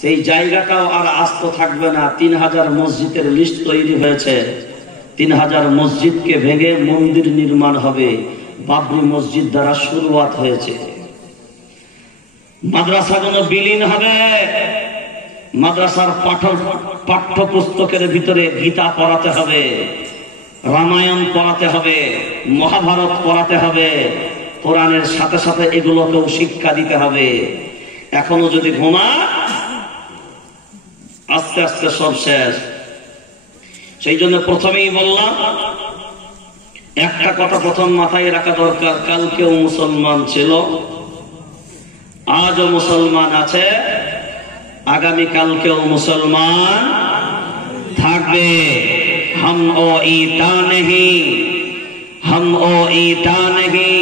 সেই জায়গাটাও আর আস্ত থাকবে না। 3000 মসজিদের লিস্ট তৈরি হয়েছে। 3000 মসজিদকে ভেঙে মন্দির নির্মাণ হবে। বাবরি মসজিদ দ্বারা শুরুয়াত হয়েছে। মাদ্রাসাগুলো বিলীন হবে। মাদ্রাসার পাঠ্যপুস্তকের ভিতরে গীতা পড়াতে হবে, রামায়ণ পড়াতে হবে, মহাভারত পড়াতে হবে, কোরআনের সাথে সাথে এগুলোকেও শিক্ষা দিতে হবে। এখনো যদি ঘুমা, আস্তে আস্তে সব শেষ। সেই জন্য প্রথমেই বললাম, একটা কথা প্রথম মাথায় রাখা দরকার, কালকেও মুসলমান ছিল, আজও মুসলমান আছে, আগামী কালকেও মুসলমান থাকবে। हम ओ ईटा नहीं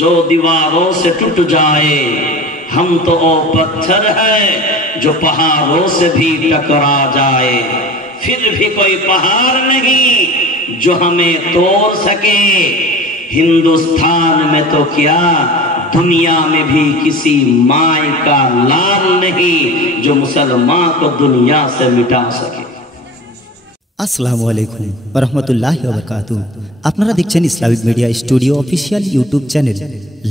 जो दीवारों से टूट जाए, हम तो ओ पत्थर है जो पहाड़ों से भी टकरा जाए, फिर भी कोई पहाड़ नहीं जो हमें तोड़ सके, हिंदुस्तान में तो क्या दुनिया में भी किसी माय का लाल नहीं जो मुसलमान को दुनिया से मिटा सके। আসসালামু আলাইকুম ওয়া রাহমাতুল্লাহি ওয়া বারাকাতুহু। আপনারা দেখছেন Islamic media studio official YouTube channel.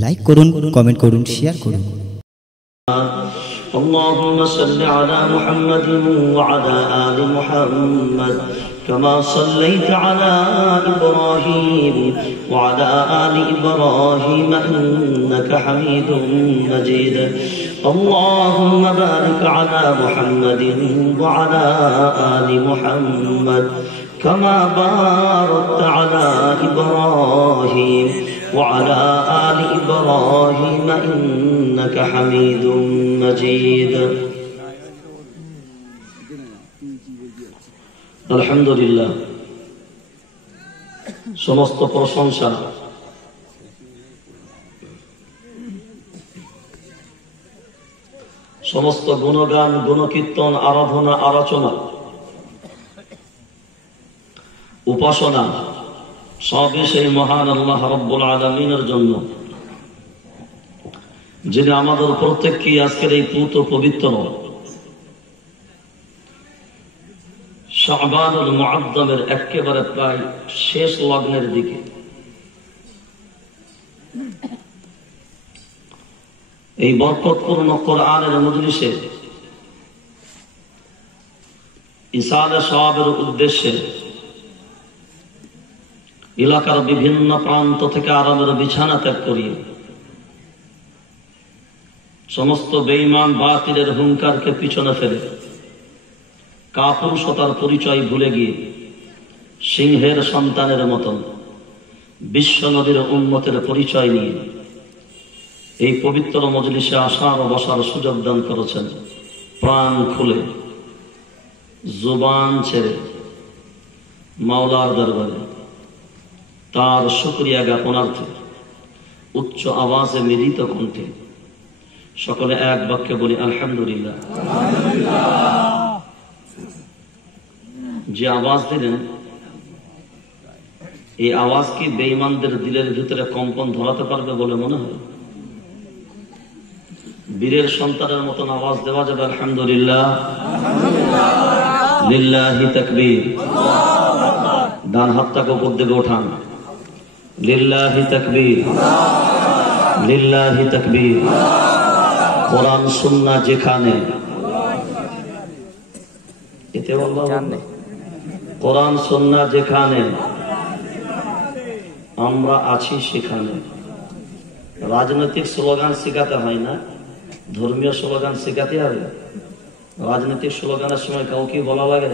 Like করুন, কমেন্ট করুন, শেয়ার করুন। اللهم صل على محمد وعلى آل محمد كما صليت على إبراهيم وعلى آل إبراهيم إنك حميد مجيد. اللهم بارك على محمد وعلى آل محمد كما باركت على إبراهيم وعلى آل إبراهيم إنك حميد مجيد. আলহামদুলিল্লাহ, সমস্ত প্রশংসা সমস্ত গুণগান, গুণকীর্তন, আরাধনা, আলোচনা, উপাসনা সবই সেই মহান আল্লাহ রাব্বুল আলামিনের জন্য, যিনি আমাদের প্রত্যেককে আজকের এই পুত পবিত্র শাবানুল মুআজ্জমের একেবারে প্রায় শেষ লগ্নের দিকে এই বরকতপূর্ণ কোরআনের মজলিসে ইসালে সওয়াবের উদ্দেশ্যে এলাকার বিভিন্ন প্রান্ত থেকে আরামের বিছানা ত্যাগ করিয়ে সমস্ত বেঈমান বাতিলের হুঙ্কারকে পিছনে ফেলে কাপুরুষতার পরিচয় ভুলে গিয়ে সিংহের সন্তানের মতন বিশ্ব নবীর উম্মতের পরিচয় নিয়ে এই পবিত্র মজলিসে আসার ও বসার সুযোগ দান করেছেন। প্রাণ খুলে, জুবান ছেড়ে মাওলার দরবারে তার শুকরিয়া জ্ঞাপনার্থে উচ্চ আওয়াজে মিলিত কণ্ঠে সকলে এক বাক্যে বলি আলহামদুলিল্লাহ। যে আওয়াজ দিলেন, এই আওয়াজ কি বেঈমানদের দিলের ভিতরে কম্পন ধরাতে পারবে বলে মনে হয়? বীরের সন্তানের মতন আওয়াজ দেওয়া যাবে আলহামদুলিল্লাহ, লিল্লাহি তাকবীর। ডান হাতটাকে উপর দিকে ওঠান, লিল্লাহি তাকবীর, লিল্লাহি তাকবীর। কোরআন সুন্নাহ যেখানে, এতে আল্লাহ কোরআন সুন্নাহ যেখানে, আমরা আছি সেখানে। রাজনৈতিক স্লোগান শেখাতে হয় না, ধর্মীয় স্লোগান শেখাতে হবে। রাজনৈতিক স্লোগানের সময় কাউকে বলা লাগে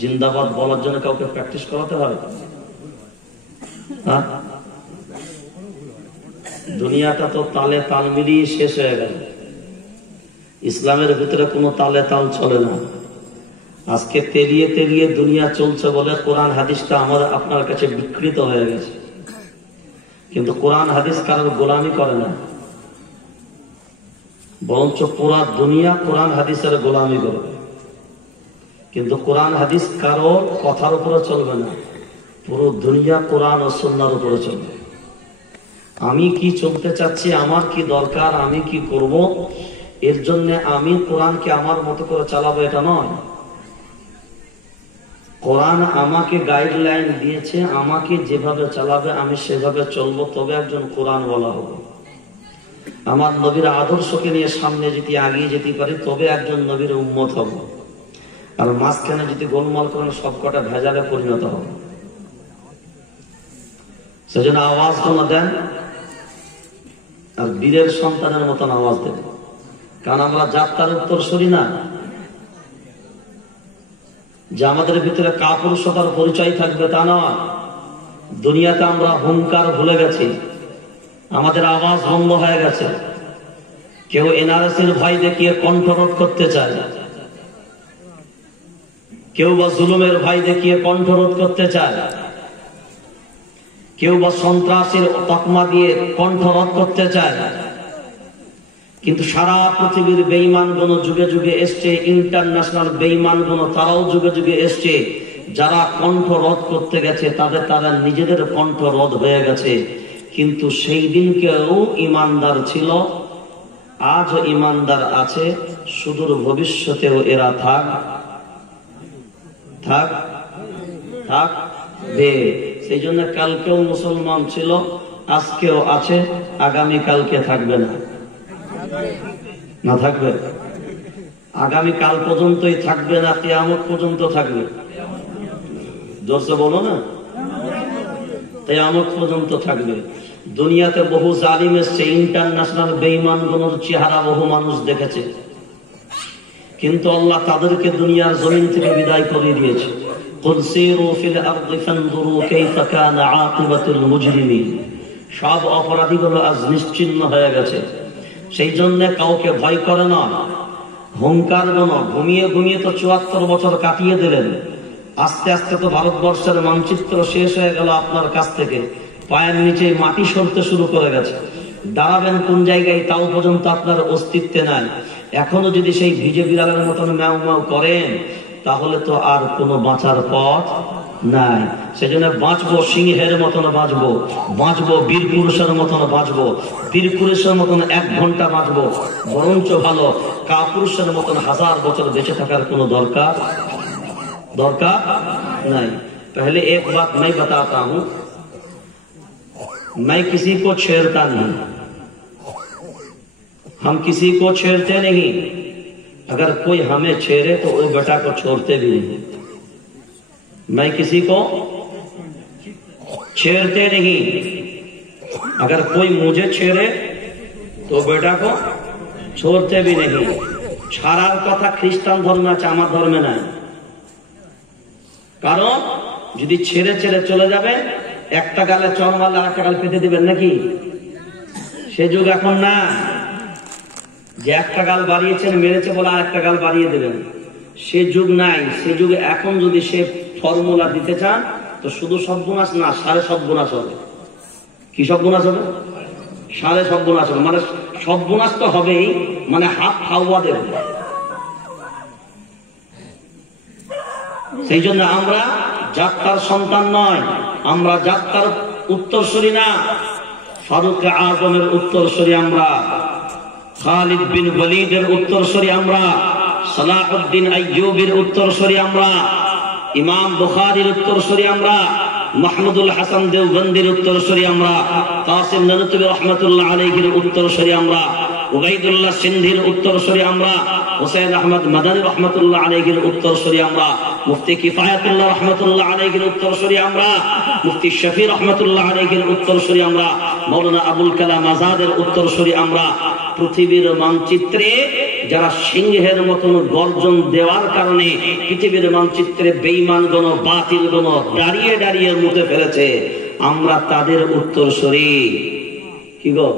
জিন্দাবাদ বলার জন্য কাউকে প্র্যাকটিস করাতে হবে? দুনিয়াটা তো তালে তাল মিলিয়ে শেষ হয়ে গেল। ইসলামের ভিতরে কোনো তালে তাল চলে না। আজকে তেলিয়ে তেলিয়ে দুনিয়া চলছে বলে কোরআন হাদিসটা আমার আপনার কাছে বিকৃত হয়ে গেছে। কিন্তু কোরআন হাদিস কারোর গোলামি করে না, বরঞ্চ পুরা দুনিয়া কোরআন হাদিসের গোলামি করবে। কিন্তু কোরআন হাদিস কারোর কথার উপরে চলবে না, পুরো দুনিয়া কোরআন ও সুন্নাহর উপরে চলবে। আমি কি চলতে চাচ্ছি, আমার কি দরকার, আমি কি করব, এর জন্য আমি কোরআনকে আমার মতো করে চালাবো এটা নয়। কোরআন আমাকে গাইডলাইন দিয়েছে, আমাকে যেভাবে চালাবে আমি সেভাবে চলবো, তবে একজন কোরআন বলা হবে। আমার নবীর আদর্শকে নিয়ে সামনে যদি এগিয়ে যেতে পারি তবে একজন নবীর উম্মত হব। আর মাঝখানে যদি গোলমাল করেন সবকটা ভেজালে পরিণত হবে। সেজন্য আওয়াজ কোন দেন আর বীরের সন্তানের মতন আওয়াজ দেন, কারণ আমরা যাত্রার উত্তর সরি না যে আমাদের ভিতরে কাপুরুষতার পরিচয় থাকবে তা নয়। দুনিয়াতে আমরা হুঙ্কার ভুলে গেছি, আমাদের আওয়াজ বন্ধ হয়ে গেছে। কেউ এনআরএসের ভয় দেখিয়ে কণ্ঠরোধ করতে চায়, কেউ বা জুলুমের ভয় দেখিয়ে কণ্ঠরোধ করতে চায়, কেউ বা সন্ত্রাসের তকমা দিয়ে কণ্ঠরোধ করতে চায়। কিন্তু সারা পৃথিবীর বেঈমানগণ যুগে যুগে এসছে, ইন্টারন্যাশনাল বেঈমানগণ তারাও যুগে যুগে এসছে। যারা কণ্ঠ রোধ করতে গেছে তারা নিজেদের কণ্ঠ রোধ হয়ে গেছে। কিন্তু সেই দিনকেও ইমানদার ছিল, আজও ইমানদার আছে, সুদূর ভবিষ্যতেও এরা থাকবে। সেই জন্য কালকেও মুসলমান ছিল, আজকেও আছে, আগামী কালকে থাকবে না থাকবে, আগামী কাল পর্যন্তই থাকবে না, কিয়ামত পর্যন্ত থাকবে। জোরসে বলো না, কিয়ামত পর্যন্ত থাকবে। দুনিয়াতে বহু জালিম এসছে, ইন্টারন্যাশনাল বেঈমানগুলোর চেহারা বহু মানুষ দেখেছে, কিন্তু আল্লাহ তাদেরকে দুনিয়ার জমিন থেকে বিদায় করে দিয়েছে। কুল সিরু ফিল আরদি ফানজুরু কাইফা কানা আকিবাতুল মুজরিমিন। সব অপরাধীগুলো আজ নিশ্চিহ্ন হয়ে গেছে। সেই জন্য কাউকে ভয় করে না, হুঙ্কার গুলো ঘুমিয়ে ঘুমিয়ে তো ৭৪ বছর কাটিয়ে দিলেন। আস্তে আস্তে তো ভারতবর্ষের মানচিত্র শেষ হয়ে গেল আপনার কাছ থেকে, পায়ের নিচে মাটি সরতে শুরু করে গেছে। দাঁড়াবেন কোন জায়গায় তাও পর্যন্ত আপনার অস্তিত্বে নাই। এখনো যদি সেই ভিজে বিড়ালের মতন ম্যাও ম্যাও করেন তাহলে তো আর কোনো বাঁচার পথ নাই। সেজন্য বাঁচবো সিংহের মতন বাঁচবো, বাঁচবো বীর পুরুষের মতন বাঁচবো, বীর পুরুষের মতন 1 ঘন্টা বাঁচবো, বরঞ্চ ভালো কাপুরুষের মতন 1000 বছর বেঁচে থাকার কোনো দরকার नहीं। पहले एक बात मैं बताता हूं, मैं किसी को छेड़ता नहीं, हम किसी को छेड़ते नहीं। अगर कोई हमें छेड़े तो वो बेटा को छोड़ते भी नहीं। मैं किसी को छेड़ते नहीं, अगर कोई मुझे छेड़े तो बेटा को छोड़ते भी नहीं। छाड़ार कथा ख्रिस्टान धर्म আছে, আমার ধর্মে নাই। কারণ যদি ছেড়ে ছেড়ে চলে যাবে, একটা গালে চর মারলে আরেকটা গাল পেতে দিবেন নাকি? সে যুগ এখন না যে একটা গাল বাড়িয়েছেন মেরেছে বলে আরেকটা গাল বাড়িয়ে দেবেন, সে যুগ নাই। সে যুগে এখন যদি সে ফর্মুলা দিতে চান তো শুধু সর্বনাশ না, 7.5 সর্বনাশ হবে। কি সর্বনাশ হবে? 7.5 সর্বনাশ হবে। মানে সর্বনাশ তো হবেই, মানে হাত হাওয়া দেবে। সেই জন্য আমরা যাত্রার সন্তান নয়, আমরা যাত্রার উত্তরসূরি না। ফারুক আজমের উত্তরসূরি আমরা, খালিদ বিন ওয়ালিদের উত্তরসূরি আমরা, সালাহউদ্দিন আইয়ুবীর উত্তরসূরি আমরা, ইমাম বুখারীর উত্তরসূরি আমরা, মাহমুদুল হাসান দেওবন্দির উত্তরসূরি আমরা, কাসিম নানুতুবি রহমাতুল্লাহ আলাইহির উত্তরসূরি আমরা, উবাইদুল্লাহ সিন্ধির উত্তরসূরি আমরা, হুসাইন আহমদ মাদানী রহমাতুল্লাহ আলাইহির উত্তরসূরি আমরা, মুফতি কিফায়াতুল্লাহ রহমাতুল্লাহ আলাইহির উত্তরসূরি আমরা, মুফতি শফি রহমাতুল্লাহ আলাইহির উত্তরসূরি আমরা, মাওলানা আবুল কালাম আজাদের উত্তরসূরি আমরা। পৃথিবীর মানচিত্রে যারা সিংহের মতন গর্জন দেওয়ার কারণে পৃথিবীর মানচিত্রে বেঈমানগণ বাতিলগণ দাঁড়িয়ে দাঁড়িয়ে মুতে ফেলেছে, আমরা তাদের উত্তরসূরি। কি গো?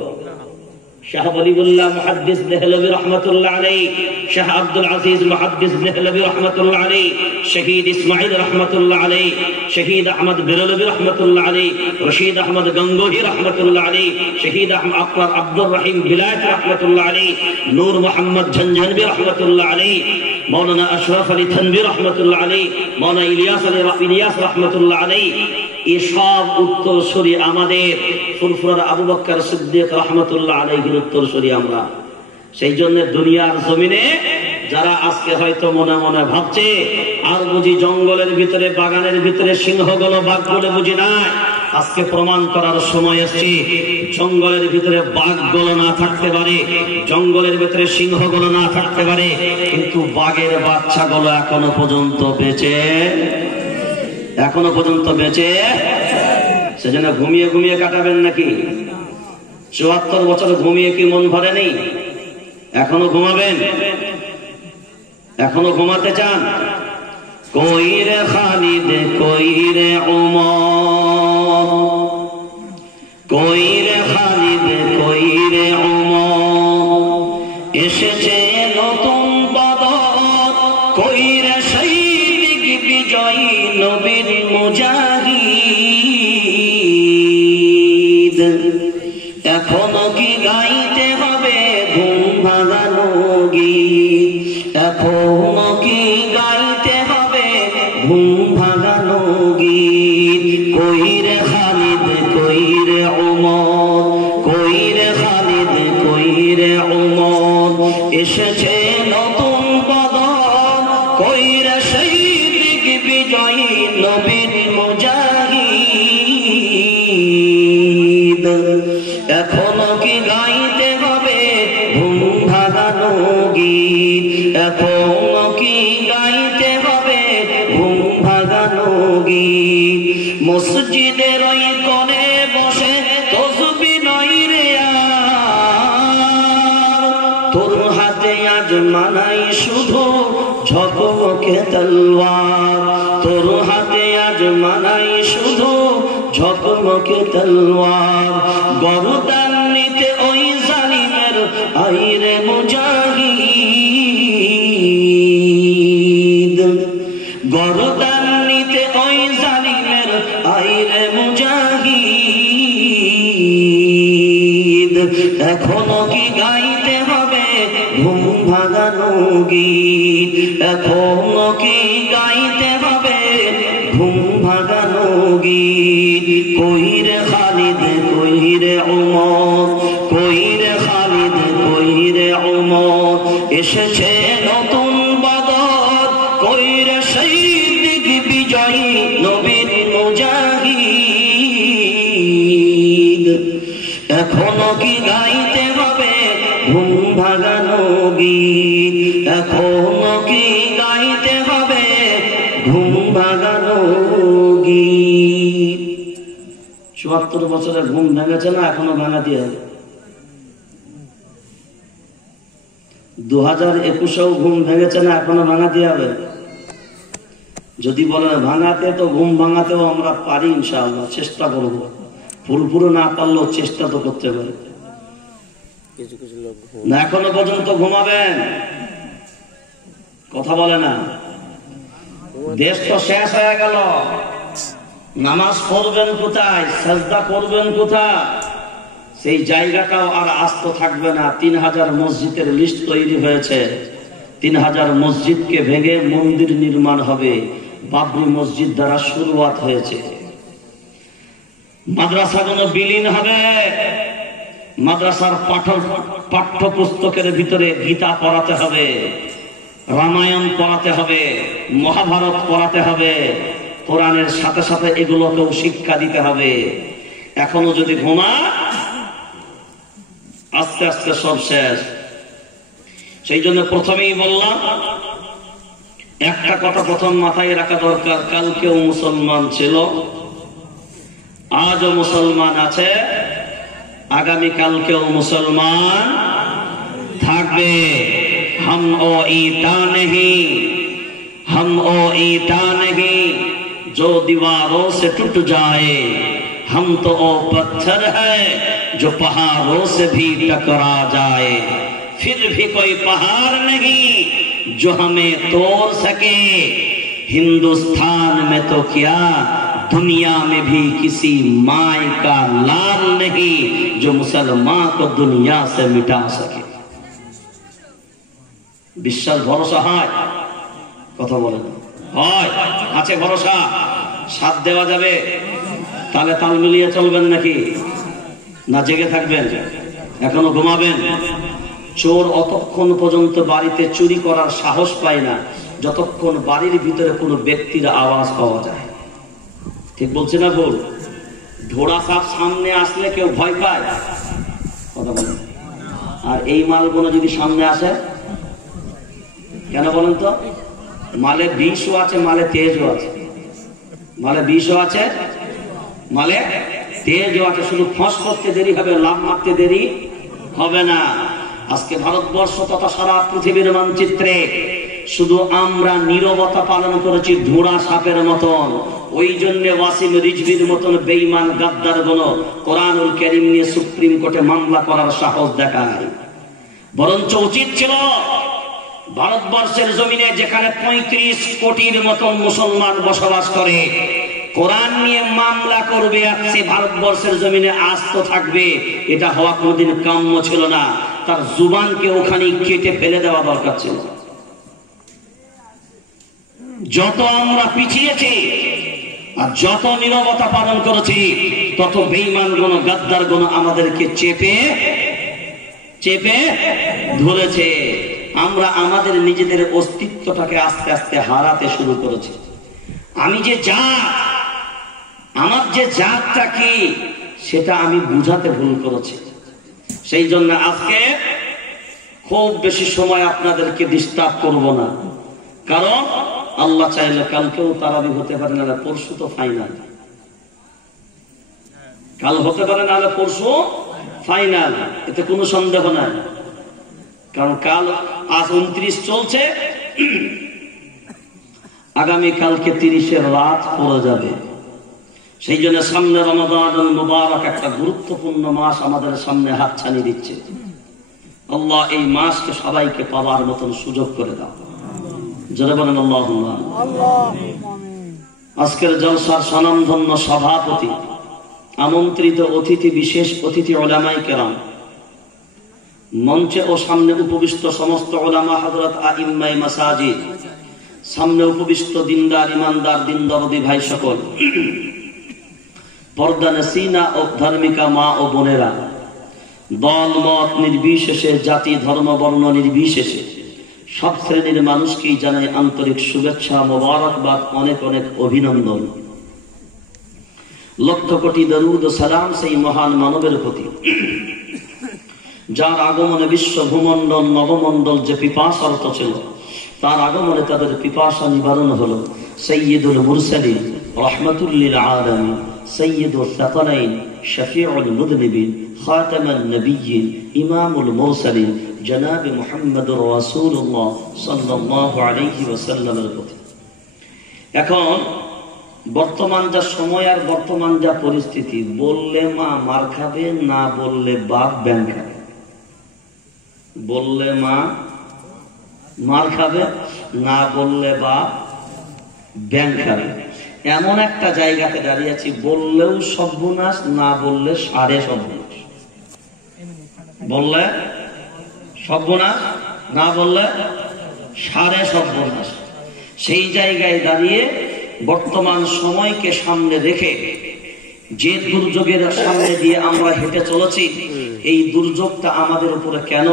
শাহ ওয়ালিউল্লাহ মুহাদ্দিস দেহলভী রাহমাতুল্লাহ আলাইহি, শাহ আব্দুল আজিজ মুহাদ্দিস দেহলভী রাহমাতুল্লাহ আলাইহি, শহীদ ইসমাইল রাহমাতুল্লাহ আলাইহি, শহীদ আহমদ বেরলভী রাহমাতুল্লাহ আলাইহি, রশিদ আহমদ গঙ্গোহী রাহমাতুল্লাহ আলাইহি, শহীদ আকবর আব্দুর রহিম বিলায়ত রাহমাতুল্লাহ আলাইহি, নূর মোহাম্মদ ঝনঝনভী রাহমাতুল্লাহ আলাইহি, মাওলানা আশরাফ আলী থানভী রাহমাতুল্লাহ আলাইহি, মাওলানা ইলিয়াস রাহমাতুল্লাহ আলাইহি। এসব উত্তরসূরি আমাদের। ফুরফুরার আবু বকর সিদ্দিক রাহমাতুল্লাহ আলাইহির উত্তরসূরি আমরা। সেই জন্য দুনিয়ার জমিনে যারা আজকে হয়তো মনে মনে ভাবছে আর বুঝি জঙ্গলের ভিতরে বাগানের ভিতরে সিংহগুলো বাঘগুলো বুঝি নাই, আজকে প্রমাণ করার সময় এসেছে জঙ্গলের ভিতরে বাঘগুলো না থাকতে পারে, জঙ্গলের ভিতরে সিংহগুলো না থাকতে পারে, কিন্তু বাঘের বাচ্চাগুলো এখনো পর্যন্ত বেঁচে। সেজন্য ঘুমিয়ে ঘুমিয়ে কাটাবেন নাকি? ৭৪ বছর ঘুমিয়ে কি মন ভরে নেই? এখনো ঘুমাবেন? এখনো ঘুমাতে চান? কই রে খালিদ কই রে উমর, কই রে খালিদ কই রে উমর, এসেছে নতুন বদর, কই রে শহীদ বিজয়ী নবীর মুজাহিদ। এখনো কি গাইতে হবে ঘুম ভাঙানো গীত, এখনো কি গাইতে হবে ঘুম ভাঙানো গীত। কই রে খালিদ কই রে উমর, কই রে খালিদ কই রে উমর, এসেছে নতুন বদর, কই রে শহীদ বিজয়ী নবীর মুজাহিদ। এখনো কি গাইতে হবে ঘুম ভাঙানো গীত, এখনো কি গাইতে হবে ঘুম ভাঙানো গীত। মসজিদের ওই কোণে বসে তসবি নই রে আর, তোর হাতে আজ মানাই শুধু ঝকমকে তলোয়ার, তোর হাতে আজ মানাই শুধু ঝকমকে তলোয়ার। গরদান নিতে ওই জালিমের আইরে মুজাহিদ, গরদান নিতে ওই জালিমের আইরে মুজাহিদ। এখনো কি গাইতে হবে ঘুম ভাঙানো গীত, এখনো কি গাইতে হবে ঘুম ভাঙানো গীত। কই রে খালিদ কই রে উমর, কই রে খালিদ কই রে উমর, এসেছে নতুন বদর, কই রে শহীদ বিজয়ী নবীর মুজাহিদ। এখনো কি গাইতে হবে ঘুম ভাঙানো গীত, এখনো কি গাইতে হবে ঘুম ভাঙানো গীত। ৭৪ বছরে ঘুম ভেঙেছে না? এখনো ভাঙাতে হবে। 2021-এও ঘুম ভেঙেছে না? এখনো ভাঙাতে হবে। যদি বলেন ভাঙাতে, তো ঘুম ভাঙাতেও আমরা পারি ইনশাআল্লাহ, চেষ্টা করবো। পুরোপুরো না পারলেও চেষ্টা তো করতে পারি না। এখনো পর্যন্ত ঘুমাবেন? কথা বলে না। দেশ তো শেষ হয়ে গেল, নামাজ পড়বেন কোথায়, সাজদা করবেন কোথায়, সেই জায়গাটাও আর আস্ত থাকবে না। 3000 মসজিদের লিস্ট তৈরি হয়েছে। 3000 মসজিদকে ভেঙে মন্দির নির্মাণ হবে। বাবরি মসজিদ দ্বারা শুরুয়াত হয়েছে। মাদ্রাসাগুলো বিলীন হবে। মাদ্রাসার পাঠ্যপুস্তকের ভিতরে গীতা পড়াতে হবে, রামায়ণ পড়াতে হবে, মহাভারত পড়াতে হবে, কোরআনের সাথে সাথে এগুলোকেও শিক্ষা দিতে হবে। এখনো যদি ঘুমা, আস্তে আস্তে সব শেষ। সেই জন্য প্রথমেই বললাম, একটা কথা প্রথম মাথায় রাখা দরকার, কালকেও মুসলমান ছিল, আজও মুসলমান আছে, আগামীকালকেও মুসলমান থাকবে। हम ओ ईटा नहीं, हम ओ ईटा नहीं जो दीवारों से टूट जाए, हम तो ओ पत्थर है जो पहाड़ों से भी टकरा जाए। फिर भी कोई पहाड़ नहीं जो हमें तोड़ सके, हिंदुस्तान में तो क्या दुनिया में भी किसी माय का लाल नहीं जो मुसलमान को दुनिया से मिटा सके। বিশ্বাস ভরসা হয়? কথা বলেন হয়? আছে ভরসা? সাথ দেওয়া যাবে? তাহলে তাল মিলিয়ে চলবেন নাকি না জেগে থাকবেন? এখনো ঘুমাবেন? চোর অতক্ষণ পর্যন্ত বাড়িতে চুরি করার সাহস পায় না যতক্ষণ বাড়ির ভিতরে কোনো ব্যক্তির আওয়াজ পাওয়া যায়। ঠিক বলছে না ভুল? ঘোড়া সাপ সামনে আসলে কেউ ভয় পায়, কথা বলেন। আর এই মালগুলো যদি সামনে আসে, কেন বলেন তো? মালে বিষও আছে, মালে তেজও আছে। মালে বিষও আছে, মালে তেজও আছে। শুধু ফস করতে দেরি হবে, লাভ মারতে দেরি হবে না। আজকে ভারতবর্ষ তথা সারা পৃথিবীর মানচিত্রে শুধু আমরা নীরবতা পালন করেছি ঘোড়া সাপের মতন। ওই জন্য ওয়াসিম রিজভির মতন বেঈমান গাদ্দার গুলো কোরআনুল কারীম নিয়ে সুপ্রিম কোর্টে মামলা করার সাহস দেখায়। বরঞ্চ উচিত ছিল ভারতবর্ষের জমিনে যেখানে 35 কোটির মতন মুসলমান বসবাস করে, কোরআন নিয়ে মামলা করবে আছে ভারতবর্ষের জমিনে আস্ত থাকবে, এটা হওয়া কোনোদিন কাম্য ছিল না। তার জুবানকে ওখানে কেটে ফেলে দেওয়া দরকার ছিল। যত আমরা পিছিয়েছি আর যত নীরবতা পালন করেছি, তত বেঈমান গুণ গাদ্দার গুণ আমাদেরকে চেপে চেপে ধরেছে। আমরা আমাদের নিজেদের অস্তিত্বটাকে আস্তে আস্তে হারাতে শুরু করেছি। আমি যে জাত, আমার যে জাতটা কি, সেটা আমি বুঝাতে ভুল করেছি। সেই জন্য আজকে খুব বেশি সময় আপনাদেরকে ডিস্টার্ব করব না, কারণ আল্লাহ চাইলে কালকেও তারাবি হতে পারে, না পরশু তো ফাইনাল। কাল হতে পারে, না পরশু ফাইনাল, এতে কোনো সন্দেহ নাই। কারণ কাল আজ 29 চলছে, আগামী কালকে 30-এর রাত পড়ে যাবে। সেই জন্য সামনে রমাদানুল মুবারক, একটা গুরুত্বপূর্ণ মাস আমাদের সামনে হাতছানি দিচ্ছে। আল্লাহ এই মাসকে সবাইকে পাওয়ার মতন সুযোগ করে দাও। জোরে বলেন আল্লাহুম্মা। আজকের জলসার স্বনামধন্য সভাপতি, আমন্ত্রিত অতিথি, বিশেষ অতিথি উলামায়ে কেরাম, মঞ্চে ও সামনে উপবিষ্ট সমস্ত উলামা হযরত আইম্মায়ে মাসাজিদ, সামনে উপবিষ্ট দিনদার ইমানদার দিন দরদি ভাই সকল, পর্দা নসিনা ও ধার্মিকা মা ও বোনেরা, দল মত নির্বিশেষে, জাতি ধর্ম বর্ণ নির্বিশেষে সব শ্রেণীর মানুষকেই জানাই আন্তরিক শুভেচ্ছা, মোবারকবাদ, অনেক অনেক অভিনন্দন। লক্ষ কোটি দরুদ ও সালাম সেই মহান মানবের প্রতি, যার আগমনে বিশ্ব ভূমণ্ডল নবমণ্ডল যে পিপাসার্ত ছিল, তার আগমনে তাদের পিপাসা নিবারণ হলো। সাইয়্যিদুল মুরসালিন রাহমাতুল লিল আলামিন, সাইয়্যিদুস সাকালাইন শফিউল মুযনিবিন, খাতামান নবিয়্যিন, ইমামুল মুরসালিন জনাব মুহাম্মদুর রাসূলুল্লাহ সাল্লাল্লাহু আলাইহি ওয়াসাল্লামের প্রতি। এখন বর্তমান যা সময় আর বর্তমান যা পরিস্থিতি, বললে মা মার খাবে, না বললে বাপ ব্যাং খাবে। বললে মা মার খাবে, না বললে বাপ ব্যাং খাবে। এমন একটা জায়গাতে দাঁড়িয়ে আছি, বললেও সর্বনাশ, না বললে সাড়ে সর্বনাশ। বললে সর্বনাশ, না বললে সাড়ে সর্বনাশ। সেই জায়গায় দাঁড়িয়ে বর্তমান সময়কে সামনে রেখে যে দুর্যোগের সামনে দিয়ে আমরা হেঁটে চলেছি, এই দুর্যোগটা আমাদের উপরে কেন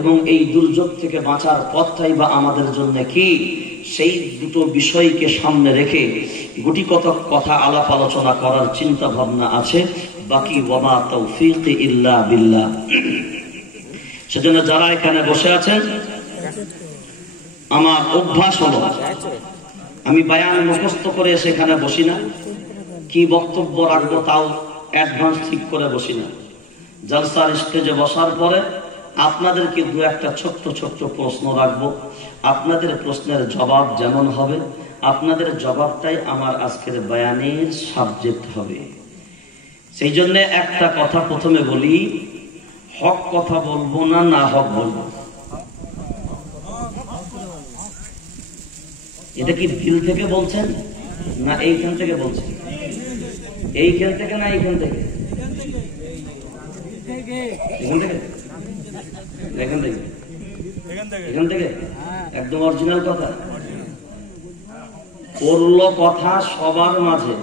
এবং এই দুর্যোগ থেকে বাঁচার পথটাই বা আমাদের জন্য কি, সেই দুটো বিষয়কে সামনে রেখে গুটি কত কথা আলাপ আলোচনা করার চিন্তা ভাবনা আছে। বাকি ওয়ামা তৌফিক ইল্লা বিল্লাহ। সেজন্য যারা এখানে বসে আছেন, আমার অভ্যাস হলো আমি বায়ান মুখস্থ করে সেখানে বসি না, কি বক্তব্য রাখবো তাও অ্যাডভান্স ঠিক করে বসি না। জলসার স্টেজে বসার পরে আপনাদেরকে দু একটা ছোট্ট ছোট্ট প্রশ্ন রাখবো। আপনাদের প্রশ্নের জবাব যেমন হবে, আপনাদের জবাবটাই আমার আজকের বায়ানের সাবজেক্ট হবে। সেই জন্য একটা কথা প্রথমে বলি, হক কথা বলবো না, না হক বলবো। এটা কি দিল থেকে বলছেন না এইখান থেকে বলছেন? এইখান থেকে না এইখান থেকে? এখান থেকে? এখান থেকে? এখান থেকে একদম অরিজিনাল কথা। করল কথা সবার মাঝে,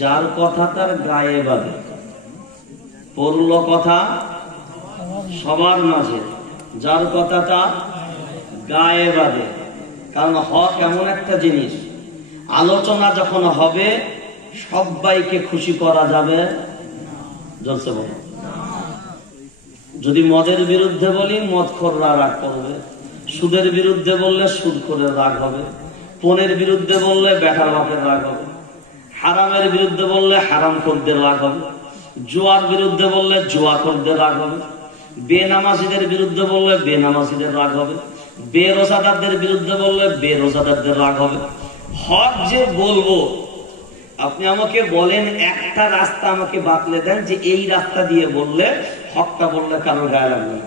যার কথা তার গায়ে বাঁধে। পড়ল কথা সবার মাঝে, যার কথাটা গায়ে বাঁধে। কারণ হক এমন একটা জিনিস, আলোচনা যখন হবে সবাইকে খুশি করা যাবে। জলসে বল, যদি মদের বিরুদ্ধে বলি মদখোররা রাগ করবে, সুদের বিরুদ্ধে বললে সুদখোরের রাগ হবে, পনের বিরুদ্ধে বললে বেটার বাপের রাগ হবে, হারামের বিরুদ্ধে বললে হারামখোরদের রাগ হবে, জুয়ার বিরুদ্ধে বললে জুয়াখোরদের রাগ হবে, বেনামাজিদের বিরুদ্ধে বললে বেনামাজিদের রাগ হবে, বেরোজাদারদের বিরুদ্ধে বললে বেরোজাদারদের রাগ হবে। হক যে বলবো, আপনি আমাকে বলেন একটা রাস্তা আমাকে বাতলে দেন যে এই রাস্তা দিয়ে বললে হকটা বললে কারোর গায়ে লাগবে না।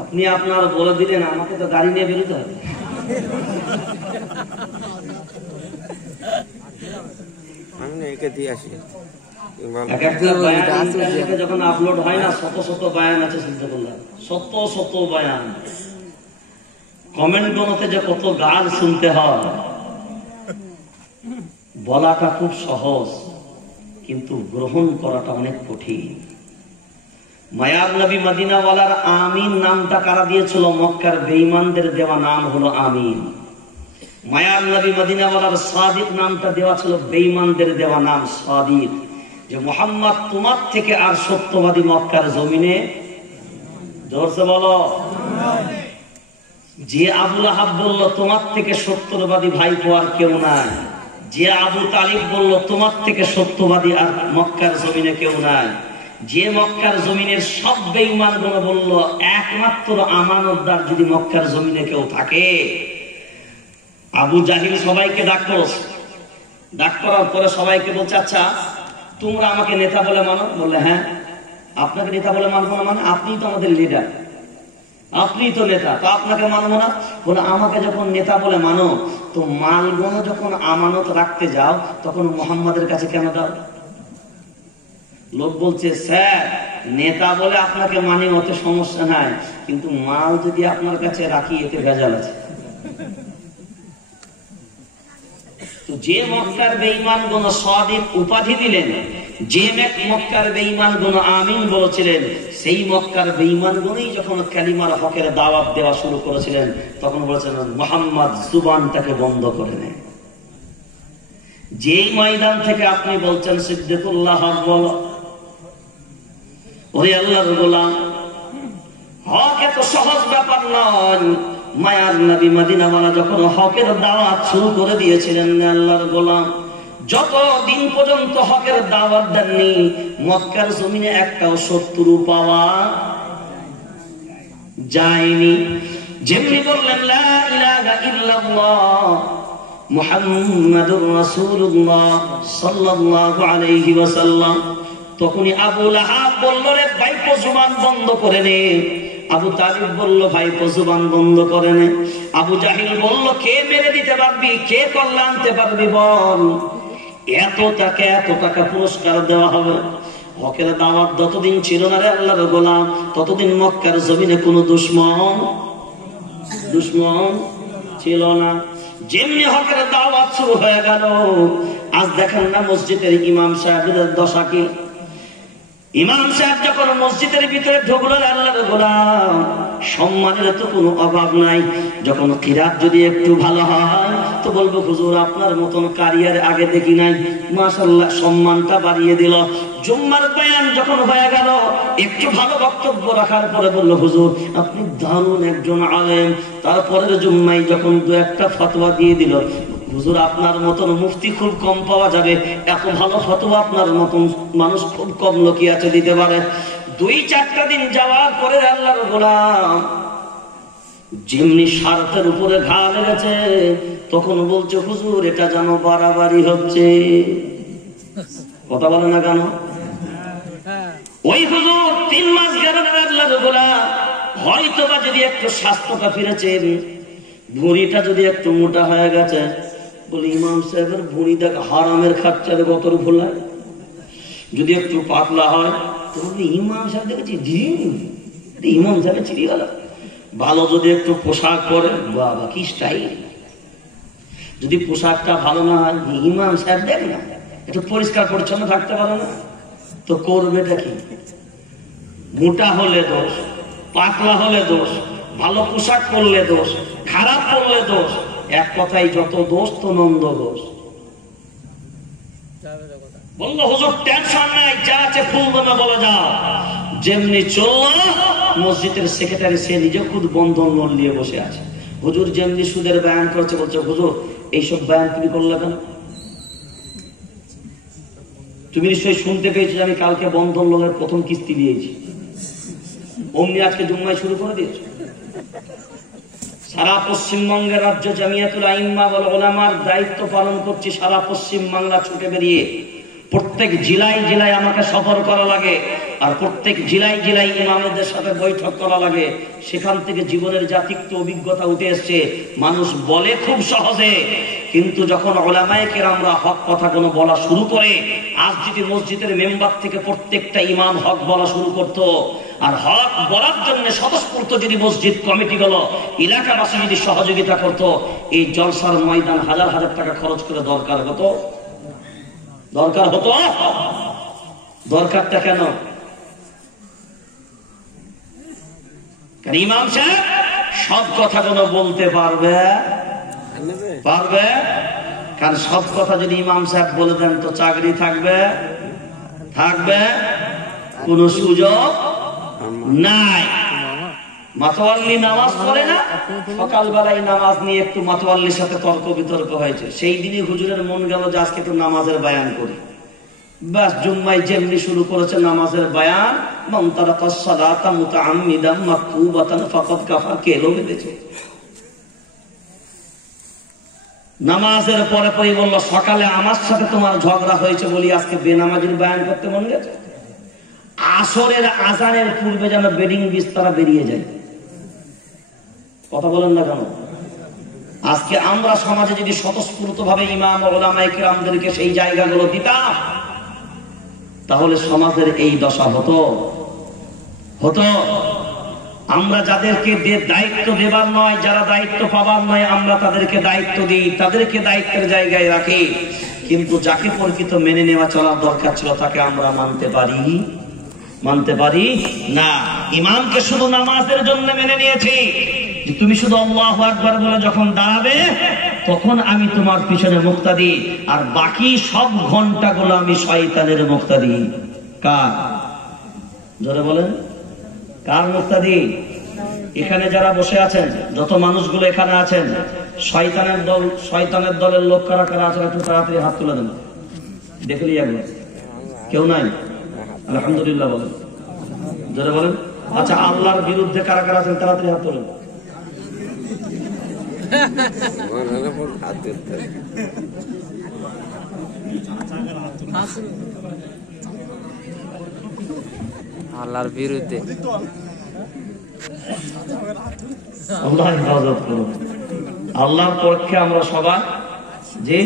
আপনি আপনার বলে দিলেন, আমাকে তো গাড়ি নিয়ে বেরোতে হবে। যখন আপলোড হয় না, শত শত বায়ান আছে, চিন্তা করলাম শত শত বায়ান, কমেন্ট গুলোতে যে কত গাল শুনতে হয়। বলাটা খুব সহজ, কিন্তু গ্রহণ করাটা অনেক কঠিন। মায়ার নবী মদিনাওয়ালার আমিন নামটা কারা দিয়েছিল? মক্কার বেঈমানদের দেওয়া নাম হলো আমিন। মায়ার নবী মদিনাওয়ালার সাদিক নামটা দেওয়া ছিল বেঈমানদের দেওয়া নাম সাদিক। যে মুহাম্মদ তোমার থেকে আর সত্যবাদী মক্কার জমিনে, জোরসে বলো। যে আবু লাহাব বলল তোমার থেকে সত্যবাদী ভাইপো আর কেউ নাই, যে আবু তালিব বলল তোমার থেকে সত্যবাদী আর মক্কার জমিনে কেউ নাই, যে মক্কার জমিনের সব বেঈমান গুলো বলল একমাত্র আমানতদার যদি মক্কার জমিনে কেউ থাকে। আবু জাহিল সবাইকে ডাক করার পরে সবাইকে বলছে, আচ্ছা তোমরা আমাকে নেতা বলে মানো? বললে হ্যাঁ। আপনাকে নেতা বলে মানবো না মানে? আপনি তো আমাদের লিডার, আপনি তো নেতা, তো আপনাকে মানবো না? বলে আমাকে যখন নেতা বলে মানো, তো মালগুলো যখন আমানত রাখতে যাও তখন মুহাম্মাদের কাছে কেন দাও? লোক বলছে, স্যার নেতা বলে আপনাকে মানি, অত সমস্যা নাই, কিন্তু মাল যদি আপনার কাছে রাখি এতে ভেজাল আছে। তো যে মক্কার বেঈমান গুণ সাদিক উপাধি দিলেন, যে মক্কার বেঈমান গুণ আমিন বলেছিলেন, সেই মক্কার বেঈমান গুণই যখন কালিমার হকের দাওয়াত দেওয়া শুরু করেছিলেন, তখন বলেছিলেন মুহাম্মদ জুবানটাকে বন্ধ করে নেন। যেই ময়দান থেকে আপনি বলছেন সিদ্দিকুল্লাহ হক বলো, ওরে আল্লাহর গোলাম, হক এত সহজ ব্যাপার নয়। মায়ার নবী মদিনাওয়ালা যখন হকের দাওয়াত শুরু করে দিয়েছিলেন, আল্লাহর গোলাম যত দিন পর্যন্ত হকের দাওয়াত দেননি, মক্কার জমিনে একটাও শত্রু পাওয়া যায়নি। যেমনি বললেন লা ইলাহা ইল্লাল্লাহ মুহাম্মাদুর রাসূলুল্লাহ সাল্লাল্লাহু আলাইহি ওয়াসাল্লাম, তখনই আবু লাহাব বলল, রে ভাইপো জুবান বন্ধ করে নে। আবু তালিব বলল, ভাইপো জুবান বন্ধ করে নে। আবু জাহিল বলল, কে মেরে দিতে পারবি, কে কল্যাণ আনতে পারবি বল, এত টাকা পুরস্কার দেওয়া হবে। হকের দাওয়াত যতদিন ছিল না রে আল্লাহর গোলাম, ততদিন মক্কার জমিনে কোনো দুশমন ছিল না। যেমনি হকের দাওয়াত শুরু হয়ে গেল, আজ দেখেন না মসজিদের ইমাম সাহেবের দশা কি। ইমাম সাহেব যখন মসজিদের ভিতরে ঢুকলো, আল্লাহর গোলাম সম্মানের তো কোনো অভাব নাই। যখন কিরাত যদি একটু ভালো হয় তো বলবো, হুজুর আপনার মতন কারিয়ার আগে দেখি নাই, মাশাআল্লাহ, সম্মানটা বাড়িয়ে দিল। জুম্মার বয়ান যখন হয়ে গেল, একটু ভালো বক্তব্য রাখার পরে বলল, হুজুর আপনি দারুণ একজন আলেম। তারপরের জুম্মায় যখন দু একটা ফতোয়া দিয়ে দিল, হুজুর আপনার মতন মুফতি খুব কম পাওয়া যাবে, এত ভালো ফতোয়া আপনার মতন মানুষ খুব কম লোকই আছে দিতে পারে। 2-4টা দিন যাওয়ার পরে আল্লাহর গোলাম যেমনি স্বার্থের উপরে ঘা লেগেছে, তখন বলছে, হুজুর এটা যেন বাড়াবাড়ি হচ্ছে। কথা বলে না কেন? ওই হুজুর 3 মাস গেলেন আল্লাহর গোলাম, হয়তো বা যদি একটু স্বাস্থ্যটা ফিরেছেন, ভুঁড়িটা যদি একটু মোটা হয়ে গেছে, বলে ইমাম সাহেবের ভুঁড়ি দেখ হারামের খাচ্চারে গতর ভোলা, যদি একটু পাতলা হয় তো বলবে ইমাম সাহেব দেখেছি ইমাম সাহেবের চিড়িওয়ালা। ভালো যদি একটু পোশাক পরে, বাবা কি স্টাইল। যদি পোশাকটা ভালো না হয়, ইমাম সাহেব দেখ না একটু পরিষ্কার পরিচ্ছন্ন থাকতে পারে না, তো করবেটা কি? মোটা হলে দোষ, পাতলা হলে দোষ, ভালো পোশাক পরলে দোষ, খারাপ পরলে দোষ, এক কথাই যত দোষ তো নন্দ দোষ। বললো হুজুর টেনশন নাই, যা আছে ফুলদানা বলে যাও। যেমনি চলল মসজিদের সেক্রেটারি, সে নিজে খুদ বন্ধন লোন নিয়ে বসে আছে। হুজুর যেমনি সুদের বয়ান করছে, বলছে হুজুর এইসব বয়ান তুমি করলে কেন? তুমি নিশ্চয়ই শুনতে পেয়েছো আমি কালকে বন্ধন লোনের প্রথম কিস্তি দিয়েছি, অমনি আজকে জুম্মায় শুরু করে দিয়েছো। সারা পশ্চিমবঙ্গের রাজ্য জামিয়াতুল আইম্মা ওয়াল উলামার দায়িত্ব পালন করছি, সারা পশ্চিম বাংলা ছুটে বেরিয়ে প্রত্যেক জেলায় জেলায় আমাকে সফর করা লাগে, আর প্রত্যেক জেলায় জেলায় ইমামদের সাথে বৈঠক করা লাগে। সেখান থেকে জীবনের যা তিক্ত অভিজ্ঞতা উঠে এসছে, মানুষ বলে খুব সহজে, কিন্তু যখন উলামায়ে কেরামরা হক কথা কোনো বলা শুরু করে, আজ যদি মসজিদের মেম্বার থেকে প্রত্যেকটা ইমাম হক বলা শুরু করত, আর হক বলার জন্য স্বতঃস্ফূর্ত যদি মসজিদ কমিটিগুলো এলাকাবাসী যদি সহযোগিতা করত, এই জলসার ময়দান হাজার হাজার টাকা খরচ করে দরকার হতো। দরকারটা কেন? ইমাম সাহেব সব কথাগুলো বলতে পারবে? কারণ সব কথা যদি ইমাম সাহেব বলে দেন তো চাকরি থাকবে? কোন সুযোগ নাই। মাতোয়াল্লি নামাজ পড়ে না, সকালবেলায় নামাজ নিয়ে একটু মাতোয়াল্লির সাথে তর্ক বিতর্ক হয়েছে, সেই দিনই হুজুরের মন গেল যে আজকে তো নামাজের বয়ান করি। বাস জুম্মায় যেমনি শুরু করেছে নামাজের বয়ান, মান তারাকা সালাতা মুতাআম্মিদান মাকতুবাতান ফাকাদ কাফার, কেলো বেঁধেছে। নামাজের পরে পরে বললো সকালে আমার সাথে তোমার ঝগড়া হয়েছে বলি আজকে বেনামাজির বয়ান করতে মন গেছে। আসরের আজানের পূর্বে যেন বেডিং বিস্তারা বেরিয়ে যায়। কথা বলেন না কেন? আজকে আমরা সমাজে যদি স্বতঃস্ফূর্ত ভাবে ইমাম ও উলামায়ে কেরামদেরকে সেই জায়গাগুলো দিতাম, তাহলে সমাজের এই দশা হতো। আমরা যাদেরকে দায়িত্ব দেবার নয়, যারা দায়িত্ব পাবার নয়, আমরা তাদেরকে দায়িত্ব দিই, তাদেরকে দায়িত্বের জায়গায় রাখি, কিন্তু যাকে প্রকৃত মেনে নেওয়া চলার দরকার ছিল তাকে আমরা মানতে পারি না। ইমামকে শুধু নামাজের জন্য মেনে নিয়েছি, তুমি শুধু আল্লাহু আকবার বলে যখন দাঁড়াবে তখন আমি তোমার পিছনে মুক্তাদি, আর বাকি সব ঘন্টাগুলো আমি শয়তানের মুক্তাদি। কার? জোরে বলেন, কার মুক্তাদি? এখানে যারা বসে আছেন, যত মানুষগুলো এখানে আছেন, শয়তানের দলের লোক কারা কারা আছেন একটু তাড়াতাড়ি হাত তুলে দেন, দেখলি একবার। কেউ নাই? আলহামদুলিল্লাহ বলেন, জোরে বলেন। আচ্ছা, আল্লাহর বিরুদ্ধে কারা কারা আছেন তাড়াতাড়ি হাত তোলেন। আল্লাহর বিরুদ্ধে আল্লাহ হেফাজত করুন। আল্লাহর পক্ষে আমরা সবাই, যে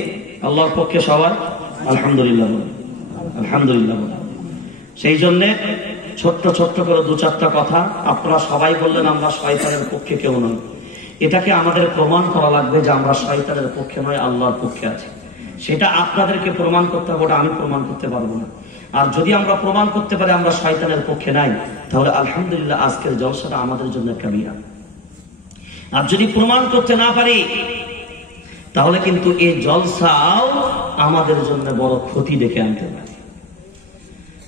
আল্লাহর পক্ষে সবাই আলহামদুলিল্লাহ বলেন, আলহামদুলিল্লাহ বলেন। সেই জন্যে ছোট্ট ছোট্ট করে দু চারটা কথা আপনারা সবাই বললেন আমরা শয়তানের পক্ষে কেউ নয়। এটাকে আমাদের প্রমাণ করা লাগবে যে আমরা শয়তানের পক্ষে নয়, আল্লাহর পক্ষে আছি। সেটা আপনাদেরকে প্রমাণ করতে হবে, ওটা আমি প্রমাণ করতে পারবো না। আর যদি আমরা প্রমাণ করতে পারি আমরা শয়তানের পক্ষে নাই, তাহলে আলহামদুলিল্লাহ আজকের জলসাটা আমাদের জন্য একটা বিরাট। আর যদি প্রমাণ করতে না পারি তাহলে কিন্তু এই জলসাও আমাদের জন্য বড় ক্ষতি ডেকে আনতে পারে।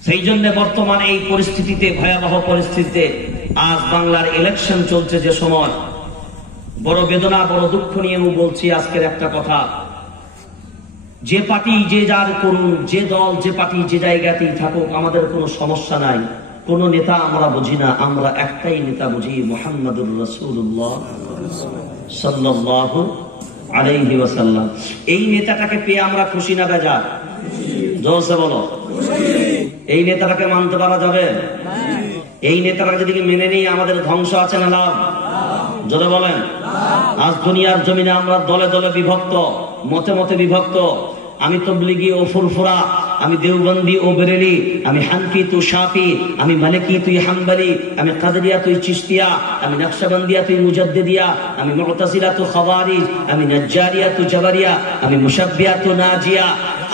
সেই জন্য বর্তমান এই পরিস্থিতিতে, ভয়াবহ পরিস্থিতিতে, আজ বাংলার ইলেকশন চলছে যে সময়, বড় বেদনা বড় দুঃখ নিয়ে আমি বলছি আজকের একটা কথা, যে পার্টি যে যার করুন, যে দল যে পার্টি যে জায়গাতেই থাকুক, আমাদের কোনো সমস্যা নাই। কোন নেতা আমরা বুঝি না, আমরা একটাই নেতা বুঝি, মুহাম্মাদুর রাসূলুল্লাহ সাল্লাল্লাহু আলাইহি ওয়াসাল্লাম। এই নেতাটাকে পেয়ে আমরা খুশি না বেজার? জোরসে বলো, এই নেতাটাকে মানতে পারা যাবে? এই নেতাটাকে যদি মেনে নিই আমাদের ধ্বংস আছে না লাভ? জোরে বলেন। আজ দুনিয়ার জমিনে আমরা দলে দলে বিভক্ত, মতে মতে বিভক্ত। আমি তবলিগি ও ফুরফুরা, আমি দেওবন্দি ও বেরেলি, আমি হানফি তুই শাফি, আমি মালিকি তুই হাম্বলি, আমি কাদরিয়া তুই চিশতিয়া, আমি নকশবন্দিয়া তুই মুজাদ্দিদিয়া, আমি মুতাজিলা তুই খাওয়ারিজ, আমি নজ্জারিয়া তুই জাবারিয়া, আমি মুশাব্বিয়া তুই নাজিয়া,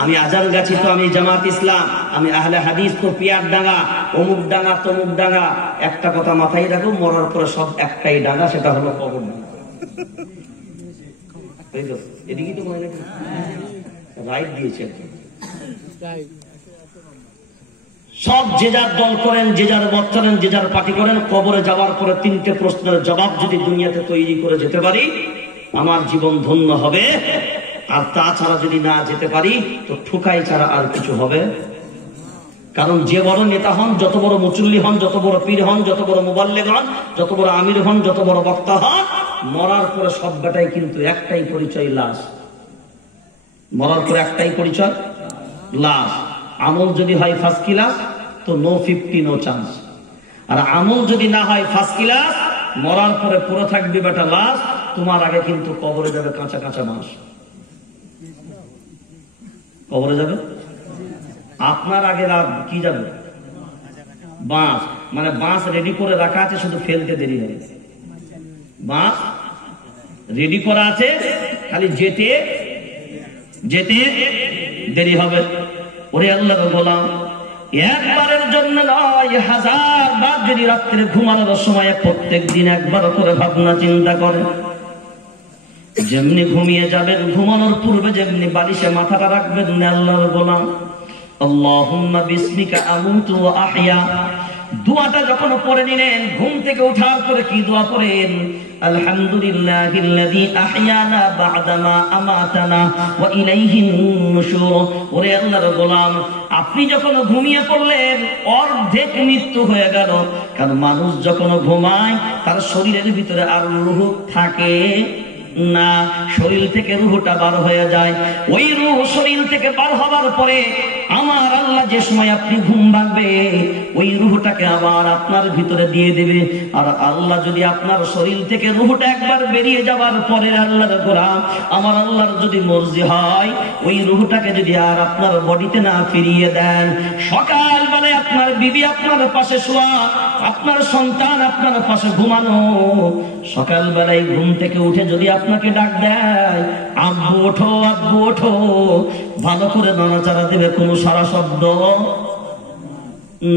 আমি আজানগাছি তো আমি জামাত ইসলাম, আমি আহলে হাদিস তো পিয়ার ডাঙ্গা, অমুক ডাঙ্গা তমুক ডাঙ্গা। একটা কথা মাথায় রাখো, মরার পরে সব একটাই ডাঙ্গা, সেটা হলো কবর। এদিকে তো মনে নাকি রাইট দিয়েছে। সব যে যার দল করেন, যে যার মত করেন, যে যার পার্টি করেন, কবরে যাওয়ার পরে তিনটে প্রশ্নের জবাব যদি দুনিয়াতে তৈরি করে যেতে পারি, আমার জীবন ধন্য হবে। আর তাছাড়া যদি না যেতে পারি তো ঠুকাই ছাড়া আর কিছু হবে। কারণ যে বড় নেতা হন, যত বড় মুচল্লি হন, যত বড় পীর হন, যত বড় মুবাল্লিগ হন, যত বড় আমির হন, যত বড় বক্তা হন, মরার পরে সবটাই কিন্তু একটাই পরিচয়, লাশ। মরার পরে একটাই পরিচয়, লাশ। আমল যদি হয় ফার্স্ট ক্লাস তো নো 50 নো চান্স। আর আমল যদি না হয় ফার্স্ট ক্লাস, মরার পরে পুরো থাকবে বেটা লাশ। তোমার আগে কিন্তু কবরে যাবে কাঁচা কাঁচা মাস। কবরে যাবে আপনার আগে কি যাবে? বাঁশ। মানে বাঁশ রেডি করে রাখা আছে, শুধু ফেলতে দেরি হবে। বাঁশ রেডি করা আছে, খালি যেতে যেতে দেরি হবে। ওরে আল্লাহর গোলাম, একবারের জন্য নয়, 1000 বার যদি রাত্রে ঘুমানোর সময় প্রত্যেক দিন একবার করে ভাবনা চিন্তা করে, যেমনি ঘুমিয়ে যাবেন, ঘুমানোর পূর্বে যেমনি বালিশে মাথাটা রাখবেন, আল্লাহর গোলাম আল্লাহুম্মা বিসমিকা আমুতু ওয়া আহইয়া, দোয়াটা যখন পড়ে নিলেন, ঘুম থেকে ওঠার পরে কি দোয়া পড়েন? আলহামদুলিল্লাহিল্লাযী আহইয়ানা বা'দামা আমাতানা ওয়া ইলাইহিন নুশুর। ওরে আল্লাহর গোলাম, আপনি যখন ঘুমিয়ে পড়লেন, অর্ধেক মৃত্যু হয়ে গেল। কারণ মানুষ যখন ঘুমায়, তার শরীরের ভিতরে আর রূহ থাকে না, শরীর থেকে রূহটা বার হয়ে যায়। ওই রূহ শরীর থেকে বার হবার পরে আমার আল্লাহ যে সময় আপনি ঘুম ভাঙবে, ওই রূহটাকে আবার আপনার ভিতরে দিয়ে দেবে। আর আল্লাহ যদি আপনার শরীর থেকে রূহটা একবার বেরিয়ে যাওয়ার পরে, আল্লাহর গোলাম, আমার আল্লাহর যদি মর্জি হয়, ওই রূহটাকে যদি আর আপনার বডিতে না ফিরিয়ে দেন, সকাল বেলায় আপনার বিবি আপনার পাশে শোয়া, আপনার সন্তান আপনার পাশে ঘুমানো, সকাল বেলায় ঘুম থেকে উঠে যদি আপনাকে ডাক দেয়, আব্বু ওঠো, আব্বু ওঠো, ভালো করে নাড়াচাড়া দেবে, কোনো সারা শব্দ